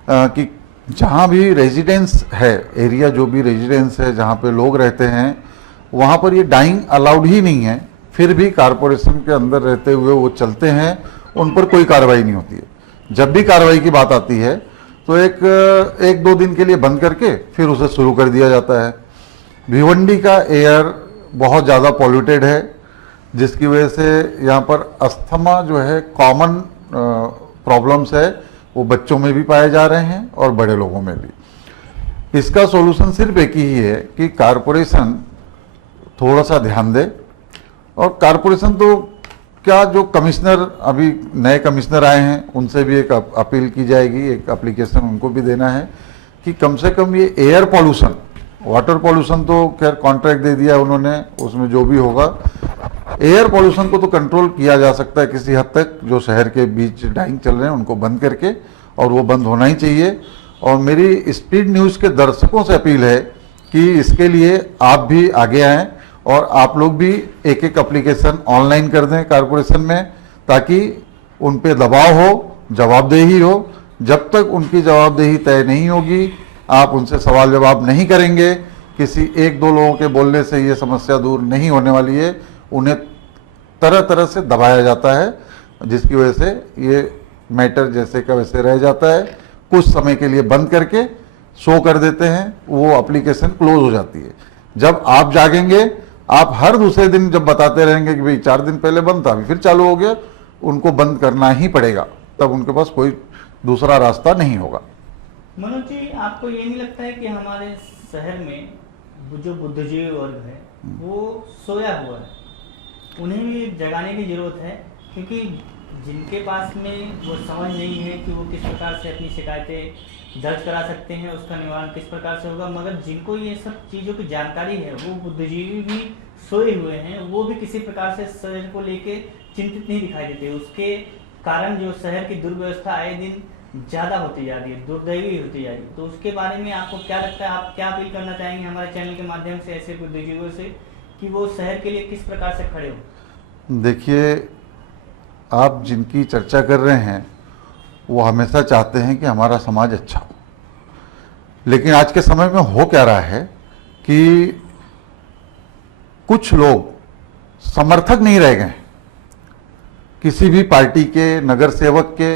कि जहाँ भी रेजिडेंस है, एरिया जो भी रेजिडेंस है जहाँ पे लोग रहते हैं, वहाँ पर ये डाइंग अलाउड ही नहीं है। फिर भी कारपोरेशन के अंदर रहते हुए वो चलते हैं, उन पर कोई कार्रवाई नहीं होती है। जब भी कार्रवाई की बात आती है तो एक 2 दिन के लिए बंद करके फिर उसे शुरू कर दिया जाता है। भिवंडी का एयर बहुत ज़्यादा पॉल्यूटेड है, जिसकी वजह से यहाँ पर अस्थमा जो है कॉमन प्रॉब्लम्स है, वो बच्चों में भी पाए जा रहे हैं और बड़े लोगों में भी। इसका सॉल्यूशन सिर्फ एक ही है कि कारपोरेशन थोड़ा सा ध्यान दे। और कारपोरेशन तो क्या, जो कमिश्नर अभी नए कमिश्नर आए हैं उनसे भी एक अपील की जाएगी, एक एप्लीकेशन उनको भी देना है कि कम से कम ये एयर पॉल्यूशन, वाटर पॉल्यूशन तो खैर कॉन्ट्रैक्ट दे दिया उन्होंने, उसमें जो भी होगा, एयर पॉल्यूशन को तो कंट्रोल किया जा सकता है किसी हद तक। जो शहर के बीच डाइंग चल रहे हैं उनको बंद करके, और वो बंद होना ही चाहिए। और मेरी स्पीड न्यूज़ के दर्शकों से अपील है कि इसके लिए आप भी आगे आएँ और आप लोग भी एक एक एप्लीकेशन ऑनलाइन कर दें कारपोरेशन में, ताकि उन पे दबाव हो, जवाबदेही हो। जब तक उनकी जवाबदेही तय नहीं होगी, आप उनसे सवाल जवाब नहीं करेंगे, किसी 1-2 लोगों के बोलने से ये समस्या दूर नहीं होने वाली है। उन्हें तरह तरह से दबाया जाता है, जिसकी वजह से ये मैटर जैसे का वैसे रह जाता है। कुछ समय के लिए बंद करके शो कर देते हैं, वो एप्लीकेशन क्लोज हो जाती है। जब आप जागेंगे, आप हर दूसरे दिन जब बताते रहेंगे कि भाई 4 दिन पहले बंद था, अभी फिर चालू हो गया, उनको बंद करना ही पड़ेगा, तब उनके पास कोई दूसरा रास्ता नहीं होगा। मनोज जी, आपको ये नहीं लगता है कि हमारे शहर में जो बुद्धिजीवी वर्ग है वो सोया हुआ है, उन्हें भी जगाने की जरूरत है? क्योंकि जिनके पास में वो समझ नहीं है कि वो किस प्रकार से अपनी शिकायतें दर्ज करा सकते हैं, उसका निवारण किस प्रकार से होगा, मगर जिनको ये सब चीज़ों की जानकारी है वो बुद्धिजीवी भी सोए हुए हैं, वो भी किसी प्रकार से शहर को लेके चिंतित नहीं दिखाई देते। उसके कारण जो शहर की दुर्व्यवस्था आए दिन ज़्यादा होती जा रही है, दुर्दैवी होती जा रही है। तो उसके बारे में आपको क्या लगता है, आप क्या अपील करना चाहेंगे हमारे चैनल के माध्यम से ऐसे बुद्धिजीवियों से कि वो शहर के लिए किस प्रकार से खड़े हो? देखिए, आप जिनकी चर्चा कर रहे हैं वो हमेशा चाहते हैं कि हमारा समाज अच्छा हो, लेकिन आज के समय में हो क्या रहा है कि कुछ लोग समर्थक नहीं रह गए। किसी भी पार्टी के नगर सेवक के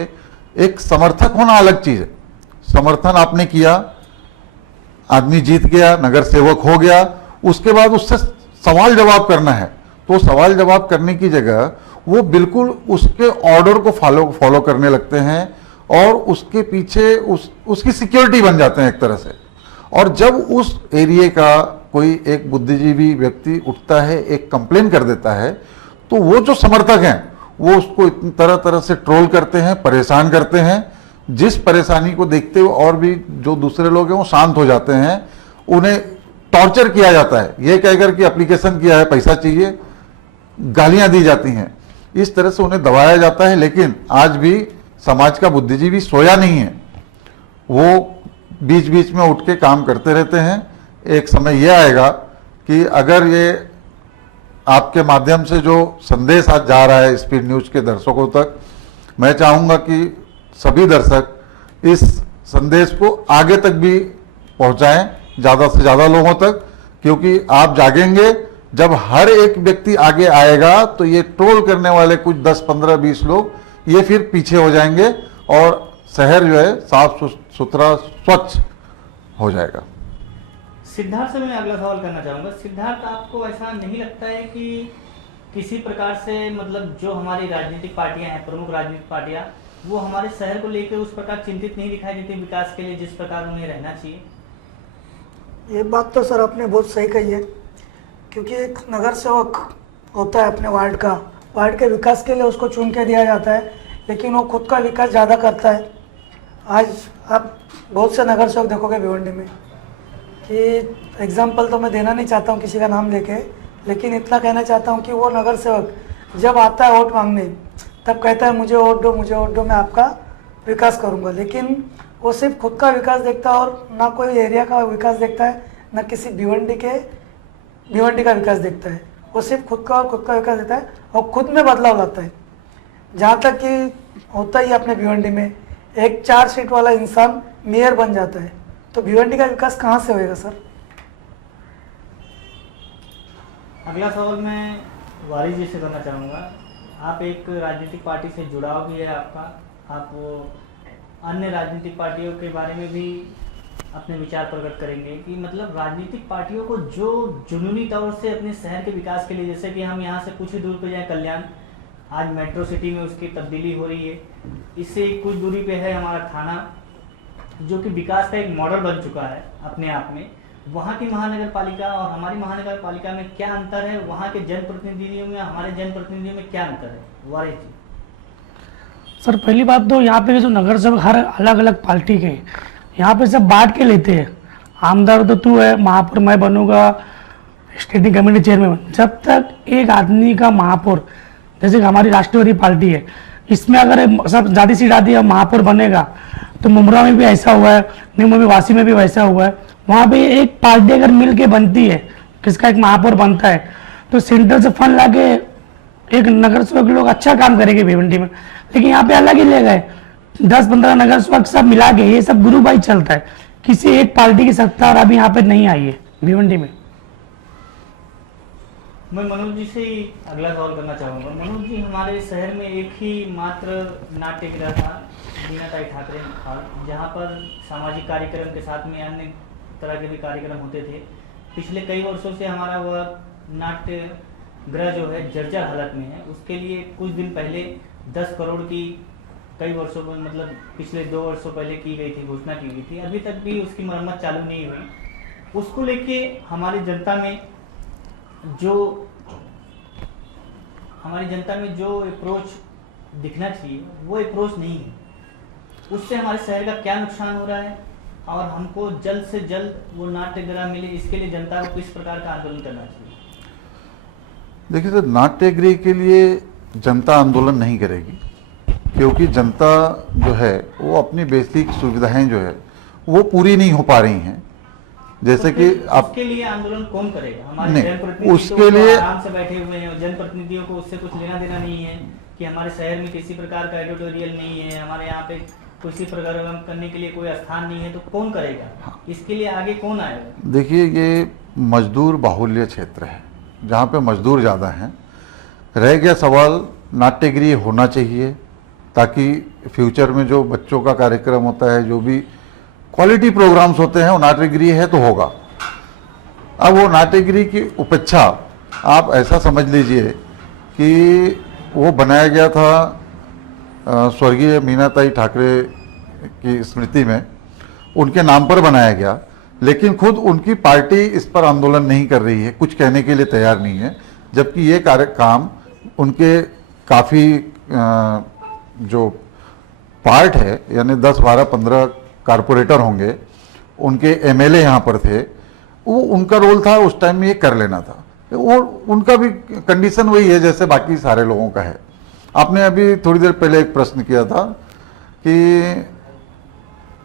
एक समर्थक होना अलग चीज है। समर्थन आपने किया, आदमी जीत गया, नगर सेवक हो गया, उसके बाद उससे सवाल जवाब करना है, तो सवाल जवाब करने की जगह वो बिल्कुल उसके ऑर्डर को फॉलो करने लगते हैं और उसके पीछे उसकी सिक्योरिटी बन जाते हैं एक तरह से। और जब उस एरिया का कोई एक बुद्धिजीवी व्यक्ति उठता है, एक कंप्लेन कर देता है, तो वो जो समर्थक हैं वो उसको इतनी तरह तरह से ट्रोल करते हैं, परेशान करते हैं, जिस परेशानी को देखते हुए और भी जो दूसरे लोग हैं वो शांत हो जाते हैं। उन्हें टॉर्चर किया जाता है, ये कहकर कि एप्लीकेशन किया है, पैसा चाहिए, गालियां दी जाती हैं, इस तरह से उन्हें दबाया जाता है। लेकिन आज भी समाज का बुद्धिजीवी सोया नहीं है, वो बीच बीच में उठ के काम करते रहते हैं। एक समय यह आएगा कि अगर ये आपके माध्यम से जो संदेश आज जा रहा है स्पीड न्यूज के दर्शकों तक, मैं चाहूँगा कि सभी दर्शक इस संदेश को आगे तक भी पहुँचाएं, ज़्यादा से ज़्यादा लोगों तक, क्योंकि आप जागेंगे जब हर एक व्यक्ति आगे आएगा तो ये ट्रोल करने वाले कुछ 10, 15, 20 लोग ये फिर पीछे हो जाएंगे और शहर जो है साफ सुथरा स्वच्छ हो जाएगा। सिद्धार्थ से मैं अगला सवाल करना चाहूँगा। सिद्धार्थ, आपको ऐसा नहीं लगता है कि किसी प्रकार से मतलब जो हमारी राजनीतिक पार्टियां हैं, प्रमुख राजनीतिक पार्टियां, वो हमारे शहर को लेकर उस प्रकार चिंतित नहीं दिखाई देती विकास के लिए जिस प्रकार उन्हें रहना चाहिए? ये बात तो सर आपने बहुत सही कही है, क्योंकि एक नगर सेवक होता है अपने वार्ड के विकास के लिए उसको चुन के दिया जाता है, लेकिन वो खुद का विकास ज़्यादा करता है। आज आप बहुत से नगर सेवक देखोगे भिवंडी में कि एग्जाम्पल तो मैं देना नहीं चाहता हूँ किसी का नाम लेके, लेकिन इतना कहना चाहता हूँ कि वो नगर सेवक जब आता है वोट मांगने, तब कहता है मुझे वोट दो, मैं आपका विकास करूँगा, लेकिन वो सिर्फ खुद का विकास देखता है और ना कोई एरिया का विकास देखता है, ना किसी भिवंडी का विकास देखता है। वो सिर्फ खुद का विकास देखता है और खुद में बदलाव लाता है। जहाँ तक कि होता ही अपने भिवंडी में एक 4 सीट वाला इंसान मेयर बन जाता है, तो भिवंडी का विकास कहाँ से होएगा सर? अगला सवाल मैं वारिस जी से करना चाहूँगा। आप एक राजनीतिक पार्टी से जुड़ाव भी है आपका, आप अन्य राजनीतिक पार्टियों के बारे में भी अपने विचार प्रकट करेंगे कि मतलब राजनीतिक पार्टियों को जो जुनूनी तौर से अपने शहर के विकास के लिए, जैसे कि हम यहाँ से कुछ ही दूर पे जाए कल्याण, आज मेट्रो सिटी में उसकी तब्दीली हो रही है, इससे कुछ दूरी पे है हमारा थाना जो कि विकास का एक मॉडल बन चुका है अपने आप में। वहाँ की महानगर पालिका और हमारी महानगर पालिका में क्या अंतर है? वहाँ के जनप्रतिनिधियों में हमारे जनप्रतिनिधियों में क्या अंतर है? वारिस जी। सर पहली बात तो यहाँ पे जो नगर सेवक हर अलग अलग पार्टी के यहाँ पे सब बांट के लेते हैं। आमदार तो तू है, महापौर मैं बनूंगा, स्टेटिंग कमेटी चेयरमैन। जब तक एक आदमी का महापौर, जैसे कि हमारी राष्ट्रवादी पार्टी है, इसमें अगर सब ज़्यादा सीट आती है महापौर बनेगा, तो मुमरा में भी ऐसा हुआ है, निमो वासी में भी वैसा हुआ है। वहाँ पे एक पार्टी अगर मिल के बनती है, किसका एक महापौर बनता है, तो सेंटर से फंड लाके एक नगर सेवक लोग अच्छा काम करेंगे भिवंडी में। लेकिन यहाँ पे अलग ही ले गए, 10-15 नगर सेवक सब मिला के, ये सब गुरु भाई चलता है। किसी एक पार्टी की सत्ता और अभी यहाँ पे नहीं आई है भिवंडी में। मैं मनोज जी से ही अगला सवाल करना चाहूँगा। मनोज जी, हमारे शहर में एक ही मात्र नाट्यगृह था, बीनाताई ठाकरे हॉल, जहाँ पर सामाजिक कार्यक्रम के साथ में अन्य तरह के भी कार्यक्रम होते थे। पिछले कई वर्षों से हमारा वह नाट्य गृह जो है जर्जर हालत में है। उसके लिए कुछ दिन पहले 10 करोड़ की कई वर्षों में मतलब पिछले 2 वर्षों पहले की गई थी, घोषणा की गई थी। अभी तक भी उसकी मरम्मत चालू नहीं हुई। उसको लेके हमारी जनता में जो अप्रोच दिखना चाहिए वो अप्रोच नहीं है। उससे हमारे शहर का क्या नुकसान हो रहा है और हमको जल्द से जल्द वो नाट्यगृह मिले, इसके लिए जनता को किस प्रकार का आंदोलन करना चाहिए? देखिए सर, नाट्यगृह के लिए जनता आंदोलन नहीं करेगी, क्योंकि जनता जो है वो अपनी बेसिक सुविधाएं जो है वो पूरी नहीं हो पा रही हैं। जैसे कि आप उसके लिए आंदोलन कौन करेगा? हमारे नहीं, जनप्रतिनिधि उसके लिए आराम से बैठे हुए हैं, जनप्रतिनिधियों को उससे कुछ लेना देना नहीं है कि हमारे शहर में किसी प्रकार का एडिटोरियल नहीं है, हमारे यहाँ पे किसी प्रोग्राम करने के लिए कोई स्थान नहीं है, तो कौन करेगा? इसके लिए आगे कौन आएगा? देखिए, ये मजदूर बाहुल्य क्षेत्र है जहाँ पे मजदूर ज़्यादा हैं। रह गया सवाल नाट्यगृह होना चाहिए, ताकि फ्यूचर में जो बच्चों का कार्यक्रम होता है, जो भी क्वालिटी प्रोग्राम्स होते हैं, वो नाट्यगृह है तो होगा। अब वो नाट्यगृह की उपेक्षा आप ऐसा समझ लीजिए कि वो बनाया गया था स्वर्गीय मीनाताई ठाकरे की स्मृति में, उनके नाम पर बनाया गया, लेकिन खुद उनकी पार्टी इस पर आंदोलन नहीं कर रही है, कुछ कहने के लिए तैयार नहीं है, जबकि ये काम उनके काफ़ी जो पार्ट है, यानी 10, 12, 15 कारपोरेटर होंगे, उनके एमएलए यहाँ पर थे, वो उनका रोल था उस टाइम में ये कर लेना था। वो उनका भी कंडीशन वही है जैसे बाकी सारे लोगों का है। आपने अभी थोड़ी देर पहले एक प्रश्न किया था कि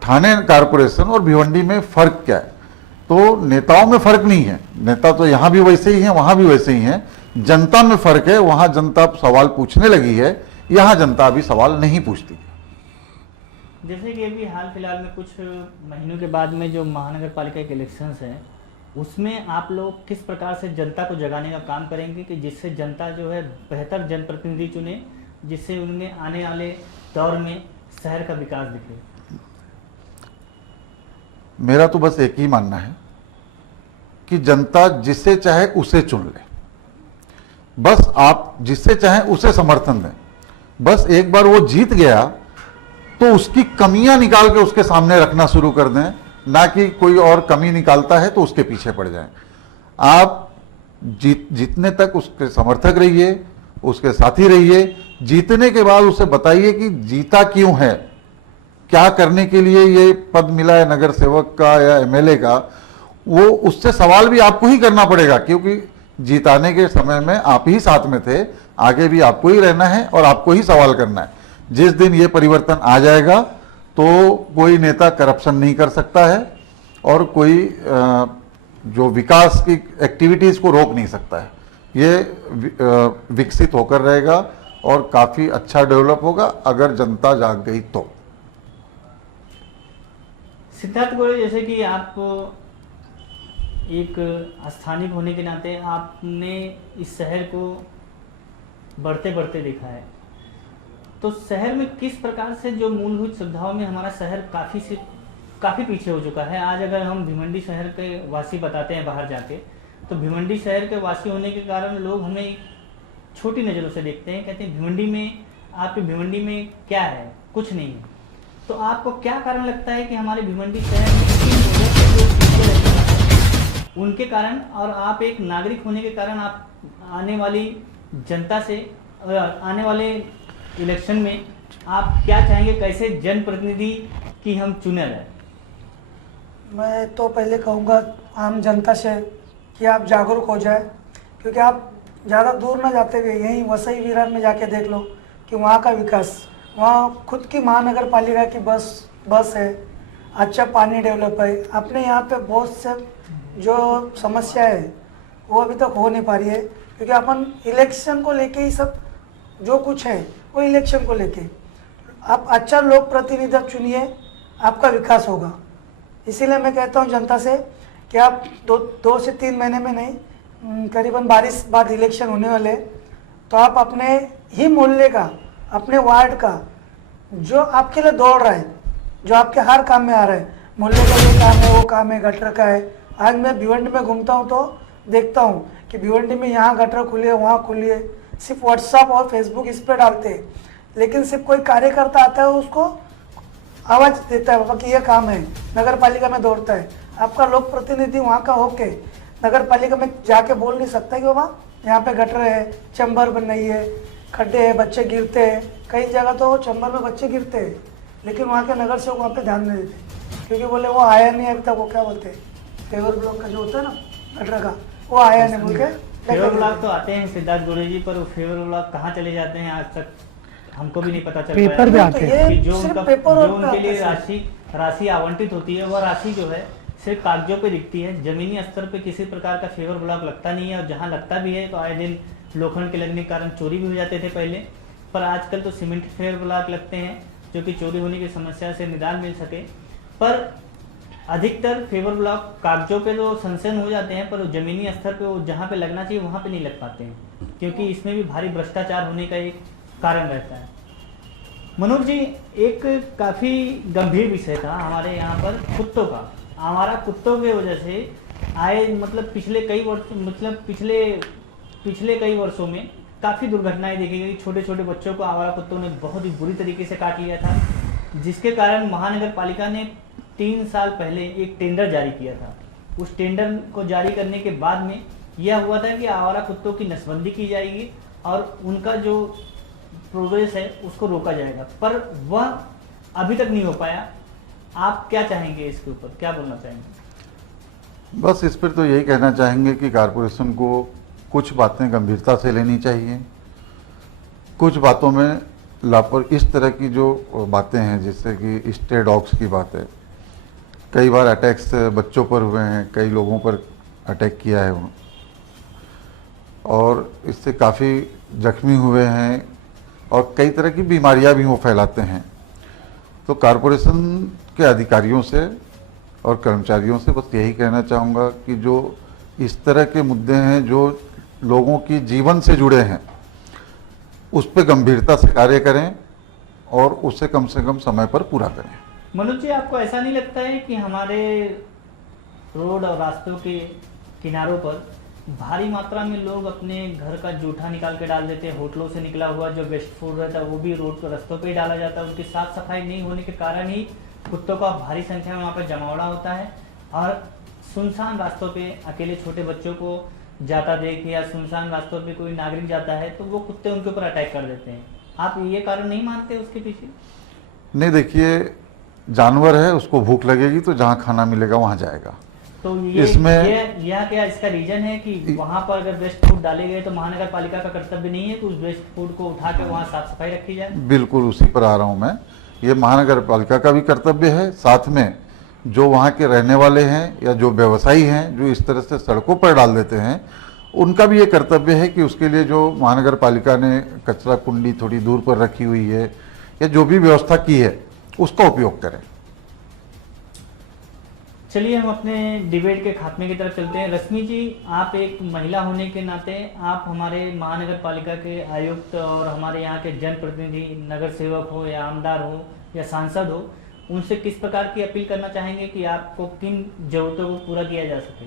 ठाणे कारपोरेशन और भिवंडी में फ़र्क क्या है, तो नेताओं में फ़र्क नहीं है, नेता तो यहाँ भी वैसे ही हैं, वहाँ भी वैसे ही हैं, जनता में फ़र्क है। वहाँ जनता सवाल पूछने लगी है, यहाँ जनता अभी सवाल नहीं पूछती। जैसे कि अभी हाल फिलहाल में कुछ महीनों के बाद में जो महानगर पालिका के इलेक्शंस हैं, उसमें आप लोग किस प्रकार से जनता को जगाने का काम करेंगे कि जिससे जनता जो है बेहतर जनप्रतिनिधि चुने, जिससे उनमें आने वाले दौर में शहर का विकास दिखे? मेरा तो बस एक ही मानना है कि जनता जिसे चाहे उसे चुन ले, बस आप जिससे चाहे उसे समर्थन दें। बस एक बार वो जीत गया तो उसकी कमियां निकाल के उसके सामने रखना शुरू कर दें, ना कि कोई और कमी निकालता है तो उसके पीछे पड़ जाएं। आप जीतने तक उसके समर्थक रहिए, उसके साथी रहिए, जीतने के बाद उसे बताइए कि जीता क्यों है, क्या करने के लिए ये पद मिला है नगर सेवक का या एमएलए का, वो उससे सवाल भी आपको ही करना पड़ेगा, क्योंकि जिताने के समय में आप ही साथ में थे, आगे भी आपको ही रहना है और आपको ही सवाल करना है। जिस दिन ये परिवर्तन आ जाएगा तो कोई नेता करप्शन नहीं कर सकता है और कोई जो विकास की एक्टिविटीज़ को रोक नहीं सकता है। ये विकसित होकर रहेगा और काफ़ी अच्छा डेवलप होगा अगर जनता जाग गई तो। सिद्धार्थ गोरे, जैसे कि आप एक स्थानीय होने के नाते आपने इस शहर को बढ़ते बढ़ते देखा है, तो शहर में किस प्रकार से जो मूलभूत सुविधाओं में हमारा शहर काफ़ी पीछे हो चुका है। आज अगर हम भिवंडी शहर के वासी बताते हैं बाहर जाके, तो भिवंडी शहर के वासी होने के कारण लोग हमें छोटी नज़रों से देखते हैं, कहते हैं भिवंडी में, आपके भिवंडी में क्या है, कुछ नहीं है। तो आपको क्या कारण लगता है कि हमारे भिवंडी शहर में उनके कारण, और आप एक नागरिक होने के कारण आप आने वाली जनता से आने वाले इलेक्शन में आप क्या चाहेंगे, कैसे जनप्रतिनिधि की हम चुने जाए? मैं तो पहले कहूँगा आम जनता से कि आप जागरूक हो जाए, क्योंकि आप ज़्यादा दूर ना जाते हुए यहीं वसई विरार में जाके देख लो कि वहाँ का विकास, वहाँ खुद की महानगर पालिका की बस है, अच्छा पानी डेवलप है। अपने यहाँ पे बहुत से जो समस्या है वो अभी तक हो नहीं पा रही है, क्योंकि अपन इलेक्शन को लेके ही सब जो कुछ है वो इलेक्शन को लेके। आप अच्छा लोक प्रतिनिधि चुनिए, आपका विकास होगा। इसीलिए मैं कहता हूँ जनता से कि आप 2 से 3 महीने में नहीं, करीबन 22 बाद इलेक्शन होने वाले, तो आप अपने ही मोहल्ले का, अपने वार्ड का जो आपके लिए दौड़ रहा है, जो आपके हर काम में आ रहा है, मोहल्ले का ये काम है, वो काम है, गटर का है। आज मैं भिवंडी में घूमता हूँ तो देखता हूँ कि भिवंडी में यहाँ गटर खुली है, वहाँ खुली है। सिर्फ व्हाट्सअप और फेसबुक इस पर डालते हैं, लेकिन सिर्फ कोई कार्यकर्ता आता है उसको आवाज़ देता है बाबा कि ये काम है, नगर पालिका में दौड़ता है। आपका लोक प्रतिनिधि वहाँ का होके नगर पालिका में जाके बोल नहीं सकता कि बाबा यहाँ पे गटर है, चैम्बर बन रही है, खड्डे हैं, बच्चे गिरते हैं। कई जगह तो चैम्बर में बच्चे गिरते हैं, लेकिन वहाँ के नगर सेवक वहाँ पे ध्यान नहीं देते, क्योंकि बोले वो आया नहीं अभी तक। वो क्या बोलते हैं, फेवर ब्लॉक का जो होता है ना गटर का, वो आया नहीं बोल के। फेवर ब्लॉक तो आते हैं सिद्धार्थ गोरे जी, पर वो फेवर ब्लॉक कहाँ चले जाते हैं आज तक हमको भी नहीं पता चल पाया। पेपर पे आते हैं कि जो उनके लिए राशि आवंटित होती है, वह राशि जो है सिर्फ कागजों पे दिखती है, जमीनी स्तर पे किसी प्रकार का फेवर ब्लॉक लगता नहीं है। और जहाँ लगता भी है तो आए दिन लोखंड के लगने के कारण चोरी भी हो जाते थे पहले, पर आजकल तो सीमेंट फेवर ब्लॉक लगते हैं जो कि चोरी होने की समस्या से निदान मिल सके। पर अधिकतर फेवर ब्लॉक कागजों पे तो संशय हो जाते हैं, पर जमीनी स्तर पे वो जहाँ पे लगना चाहिए वहाँ पे नहीं लग पाते हैं। क्योंकि इसमें भी भारी भ्रष्टाचार होने का एक कारण रहता है। मनोज जी, एक काफ़ी गंभीर विषय था हमारे यहाँ पर कुत्तों का। हमारा कुत्तों की वजह से आए मतलब पिछले कई वर्षों में काफ़ी दुर्घटनाएं देखी गई। छोटे छोटे बच्चों को आवारा कुत्तों ने बहुत ही बुरी तरीके से काट लिया था, जिसके कारण महानगर पालिका ने 3 साल पहले एक टेंडर जारी किया था। उस टेंडर को जारी करने के बाद में यह हुआ था कि आवारा कुत्तों की नसबंदी की जाएगी और उनका जो प्रोग्रेस है उसको रोका जाएगा, पर वह अभी तक नहीं हो पाया। आप क्या चाहेंगे इसके ऊपर, क्या बोलना चाहेंगे? बस इस पर तो यही कहना चाहेंगे कि कारपोरेशन को कुछ बातें गंभीरता से लेनी चाहिए, कुछ बातों में इस तरह की जो बातें हैं, जैसे कि स्ट्रे डॉग्स की बात है, कई बार अटैक्स बच्चों पर हुए हैं, कई लोगों पर अटैक किया है और इससे काफ़ी जख्मी हुए हैं और कई तरह की बीमारियां भी वो फैलाते हैं। तो कारपोरेशन के अधिकारियों से और कर्मचारियों से बस यही कहना चाहूँगा कि जो इस तरह के मुद्दे हैं जो लोगों की जीवन से जुड़े हैं, उस पर गंभीरता से कार्य करें और उसे कम से कम समय पर पूरा करें। मनोज जी, आपको ऐसा नहीं लगता है कि हमारे रोड और रास्तों के किनारों पर भारी मात्रा में लोग अपने घर का जूठा निकाल के डाल देते हैं? होटलों से निकला हुआ जो वेस्ट फूड रहता है वो भी रोड पर रास्तों पे ही डाला जाता है। उनकी साफ सफाई नहीं होने के कारण ही कुत्तों का भारी संख्या में वहाँ पर जमावड़ा होता है और सुनसान रास्तों पे अकेले छोटे बच्चों को जाता देख या सुनसान रास्तों पे कोई नागरिक जाता है तो वो कुत्ते उनके ऊपर अटैक कर देते हैं। आप ये कारण नहीं मानते उसके पीछे? नहीं, देखिए, जानवर है, उसको भूख लगेगी तो जहाँ खाना मिलेगा वहाँ जाएगा। तो यह क्या इसका रीजन है कि वहाँ पर अगर वेस्ट फूड डाले गए तो महानगर पालिका का कर्तव्य नहीं है कि उस वेस्ट फूड को उठा के वहाँ साफ सफाई रखी जाए? बिल्कुल उसी पर आ रहा हूँ मैं। ये महानगर पालिका का भी कर्तव्य है, साथ में जो वहाँ के रहने वाले हैं या जो व्यवसायी हैं जो इस तरह से सड़कों पर डाल देते हैं, उनका भी ये कर्तव्य है कि उसके लिए जो महानगर पालिका ने कचरा कुंडी थोड़ी दूर पर रखी हुई है या जो भी व्यवस्था की है उसका उपयोग करें। चलिए हम अपने डिबेट के खात्मे की तरफ चलते हैं। रश्मि जी, आप एक महिला होने के नाते आप हमारे महानगर पालिका के आयुक्त और हमारे यहाँ के जनप्रतिनिधि, नगर सेवक हो या आमदार हो या सांसद हो, उनसे किस प्रकार की अपील करना चाहेंगे कि आपको किन जरूरतों को पूरा किया जा सके?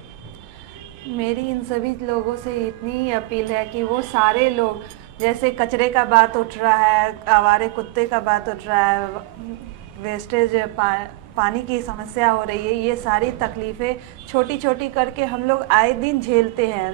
मेरी इन सभी लोगों से इतनी अपील है कि वो सारे लोग, जैसे कचरे का बात उठ रहा है, आवारे कुत्ते का बात उठ रहा है, वेस्टेज पानी की समस्या हो रही है, ये सारी तकलीफ़ें छोटी छोटी करके हम लोग आए दिन झेलते हैं।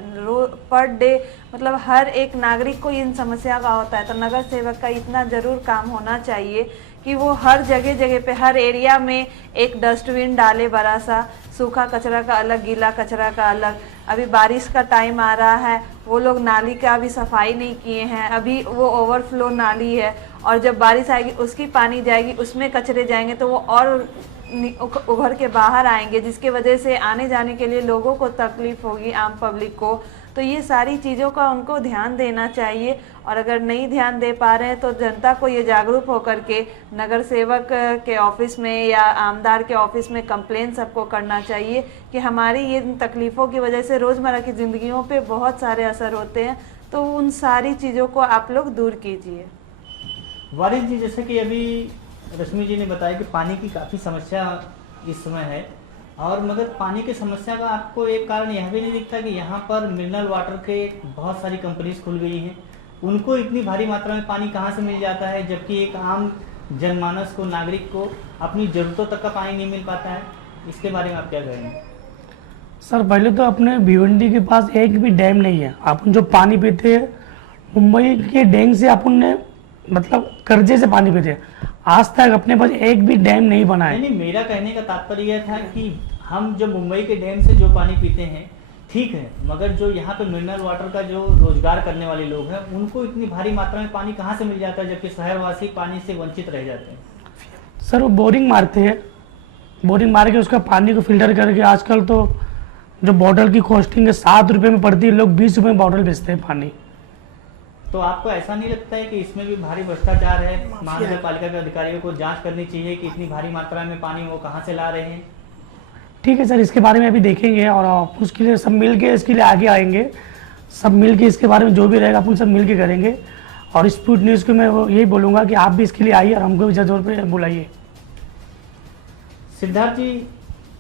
पर डे मतलब हर एक नागरिक को इन समस्या का होता है। तो नगर सेवक का इतना ज़रूर काम होना चाहिए कि वो हर जगह जगह पे हर एरिया में एक डस्टबिन डाले, बड़ा सा, सूखा कचरा का अलग, गीला कचरा का अलग। अभी बारिश का टाइम आ रहा है, वो लोग नाली का अभी सफाई नहीं किए हैं, अभी वो ओवरफ्लो नाली है और जब बारिश आएगी उसकी पानी जाएगी, उसमें कचरे जाएंगे तो वो और उभर के बाहर आएंगे, जिसके वजह से आने जाने के लिए लोगों को तकलीफ होगी, आम पब्लिक को। तो ये सारी चीज़ों का उनको ध्यान देना चाहिए और अगर नहीं ध्यान दे पा रहे हैं तो जनता को ये जागरूक होकर के नगर सेवक के ऑफिस में या आमदार के ऑफिस में कंप्लेन सबको करना चाहिए कि हमारी ये तकलीफ़ों की वजह से रोज़मर्रा की ज़िंदगियों पे बहुत सारे असर होते हैं, तो उन सारी चीज़ों को आप लोग दूर कीजिए। वारिस जी, जैसे कि अभी रश्मि जी ने बताया कि पानी की काफ़ी समस्या इस समय है, और मगर पानी की समस्या का आपको एक कारण यह भी नहीं दिखता कि यहाँ पर मिनरल वाटर के बहुत सारी कंपनीज खुल गई हैं, उनको इतनी भारी मात्रा में पानी कहाँ से मिल जाता है, जबकि एक आम जनमानस को, नागरिक को अपनी ज़रूरतों तक का पानी नहीं मिल पाता है? इसके बारे में आप क्या कहेंगे? सर, पहले तो अपने भिवंडी के पास एक भी डैम नहीं है। अपन जो पानी पीते हैं मुंबई के डैम से, अपन ने मतलब कर्जे से पानी पीते हैं। आज तक अपने पास एक भी डैम नहीं बना है। नहीं, मेरा कहने का तात्पर्य यह था कि हम जो मुंबई के डैम से जो पानी पीते हैं ठीक है, मगर जो यहाँ पे मिनरल वाटर का जो रोजगार करने वाले लोग हैं उनको इतनी भारी मात्रा में पानी कहाँ से मिल जाता है, जबकि शहरवासी पानी से वंचित रह जाते हैं? सर, वो बोरिंग मारते हैं, बोरिंग मार के उसका पानी को फिल्टर करके, आजकल तो जो बॉटल की कॉस्टिंग है 7 रुपये में पड़ती है, लोग 20 रुपये में बॉटल बेचते हैं पानी। तो आपको ऐसा नहीं लगता है कि इसमें भी भारी भ्रष्टाचार है? महानगर पालिका के अधिकारियों को जांच करनी चाहिए कि इतनी भारी मात्रा में पानी वो कहाँ से ला रहे हैं? ठीक है सर, इसके बारे में अभी देखेंगे और उसके लिए सब मिल के इसके लिए आगे आएंगे। सब मिल के इसके बारे में जो भी रहेगा अपन सब मिल के करेंगे। और स्पीड न्यूज़ को मैं यही बोलूँगा कि आप भी इसके लिए आइए और हमको भी जरूर पे बुलाइए। सिद्धार्थ जी,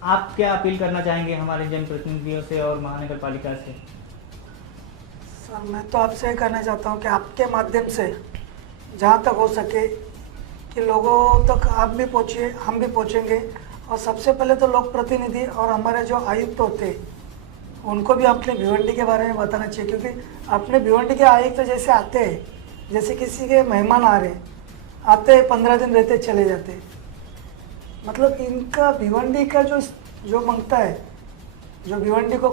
आप क्या अपील करना चाहेंगे हमारे जनप्रतिनिधियों से और महानगर पालिका से? सर, मैं तो आपसे ये कहना चाहता हूँ कि आपके माध्यम से जहाँ तक हो सके कि लोगों तक आप भी पहुँचिए, हम भी पहुँचेंगे। और सबसे पहले तो लोक प्रतिनिधि और हमारे जो आयुक्त होते हैं उनको भी अपने भिवंडी के बारे में बताना चाहिए, क्योंकि अपने भिवंडी के आयुक्त जैसे आते हैं, जैसे किसी के मेहमान आ रहे, आते 15 दिन रहते चले जाते, मतलब इनका भिवंडी का जो मांगता है, जो भिवंडी को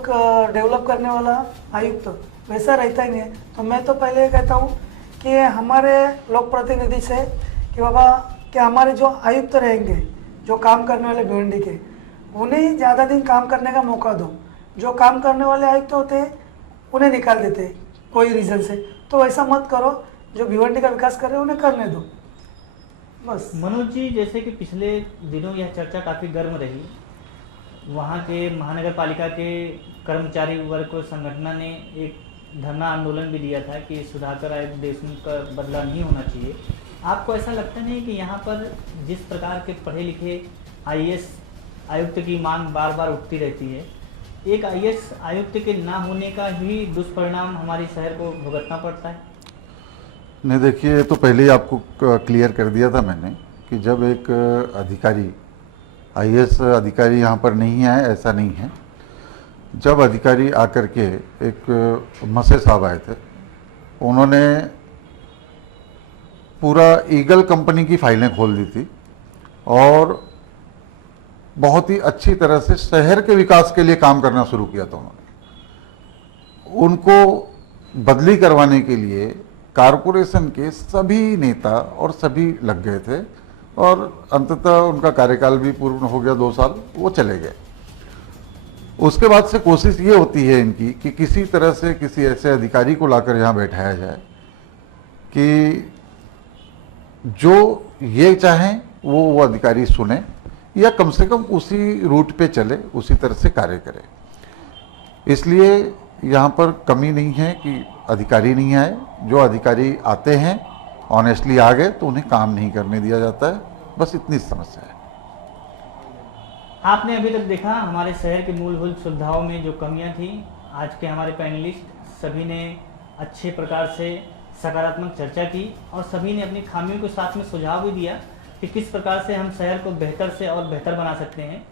डेवलप करने वाला आयुक्त वैसा रहता ही नहीं है। तो मैं तो पहले कहता हूँ कि हमारे लोक प्रतिनिधि से कि बाबा कि हमारे जो आयुक्त रहेंगे, जो काम करने वाले भिवंडी के, उन्हें ज़्यादा दिन काम करने का मौका दो। जो काम करने वाले आयुक्त होते हैं उन्हें निकाल देते हैं कोई रीज़न से, तो वैसा मत करो। जो भिवंडी का विकास कर रहे हैं उन्हें करने दो, बस। मनोज जी, जैसे कि पिछले दिनों यह चर्चा काफ़ी गर्म रही, वहाँ के महानगर पालिका के कर्मचारी वर्ग संगठन ने एक धरना आंदोलन भी दिया था कि सुधाकर आयुक्त देशमुख का बदला नहीं होना चाहिए। आपको ऐसा लगता नहीं कि यहाँ पर जिस प्रकार के पढ़े लिखे आईएएस आयुक्त की मांग बार बार उठती रहती है, एक आईएएस आयुक्त के ना होने का भी दुष्परिणाम हमारे शहर को भुगतना पड़ता है? नहीं, देखिए, ये तो पहले ही आपको क्लियर कर दिया था मैंने कि जब एक अधिकारी आईएएस अधिकारी यहाँ पर नहीं आए, ऐसा नहीं है। जब अधिकारी आकर के एक मसे साहब आए थे, उन्होंने पूरा ईगल कंपनी की फाइलें खोल दी थी और बहुत ही अच्छी तरह से शहर के विकास के लिए काम करना शुरू किया था उन्होंने। उनको बदली करवाने के लिए कारपोरेशन के सभी नेता और सभी लग गए थे और अंततः उनका कार्यकाल भी पूर्ण हो गया, 2 साल वो चले गए। उसके बाद से कोशिश ये होती है इनकी कि किसी तरह से किसी ऐसे अधिकारी को लाकर यहाँ बैठाया जाए कि जो ये चाहें वो अधिकारी सुने या कम से कम उसी रूट पे चले, उसी तरह से कार्य करे। इसलिए यहाँ पर कमी नहीं है कि अधिकारी नहीं आए। जो अधिकारी आते हैं ऑनेस्टली आ गए तो उन्हें काम नहीं करने दिया जाता है, बस इतनी समस्या है। आपने अभी तक देखा हमारे शहर की मूलभूत सुविधाओं में जो कमियां थी, आज के हमारे पैनलिस्ट सभी ने अच्छे प्रकार से सकारात्मक चर्चा की और सभी ने अपनी खामियों के साथ में सुझाव भी दिया कि किस प्रकार से हम शहर को बेहतर से और बेहतर बना सकते हैं।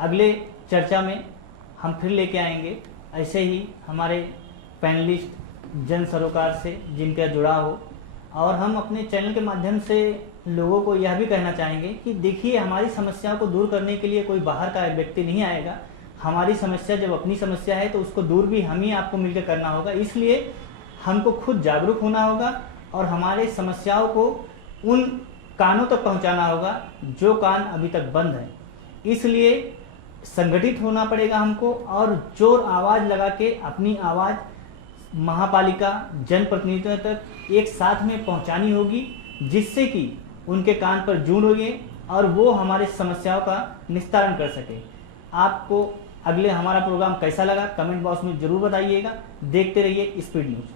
अगले चर्चा में हम फिर लेके आएंगे ऐसे ही हमारे पैनलिस्ट जन सरोकार से जिनका जुड़ाव हो, और हम अपने चैनल के माध्यम से लोगों को यह भी कहना चाहेंगे कि देखिए, हमारी समस्याओं को दूर करने के लिए कोई बाहर का व्यक्ति नहीं आएगा। हमारी समस्या जब अपनी समस्या है तो उसको दूर भी हम ही आपको मिलकर करना होगा। इसलिए हमको खुद जागरूक होना होगा और हमारे समस्याओं को उन कानों तक पहुंचाना होगा जो कान अभी तक बंद हैं। इसलिए संगठित होना पड़ेगा हमको और जोर आवाज़ लगा के अपनी आवाज़ महापालिका जनप्रतिनिधियों तक एक साथ में पहुंचानी होगी, जिससे कि उनके कान पर जूं होगी और वो हमारे समस्याओं का निस्तारण कर सके। आपको अगले हमारा प्रोग्राम कैसा लगा कमेंट बॉक्स में ज़रूर बताइएगा। देखते रहिए स्पीड न्यूज़।